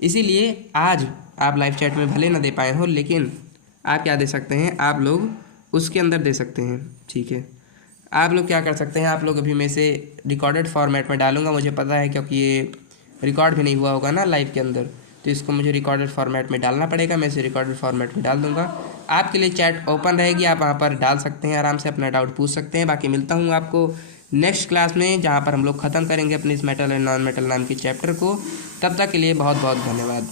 इसीलिए आज आप लाइव चैट में भले ना दे पाए हो, लेकिन आप क्या दे सकते हैं, आप लोग उसके अंदर दे सकते हैं। ठीक है, आप लोग क्या कर सकते हैं, आप लोग अभी मैं इसे रिकॉर्डेड फॉर्मेट में डालूंगा, मुझे पता है, क्योंकि ये रिकॉर्ड भी नहीं हुआ होगा ना लाइव के अंदर, तो इसको मुझे रिकॉर्डेड फॉर्मेट में डालना पड़ेगा। मैं इसे रिकॉर्डेड फॉर्मेट में डाल दूंगा, आपके लिए चैट ओपन रहेगी, आप वहाँ पर डाल सकते हैं, आराम से अपना डाउट पूछ सकते हैं। बाकी मिलता हूँ आपको नेक्स्ट क्लास में, जहाँ पर हम लोग ख़त्म करेंगे अपने इस मेटल एंड नॉन मेटल नाम के चैप्टर को। तब तक के लिए बहुत बहुत धन्यवाद।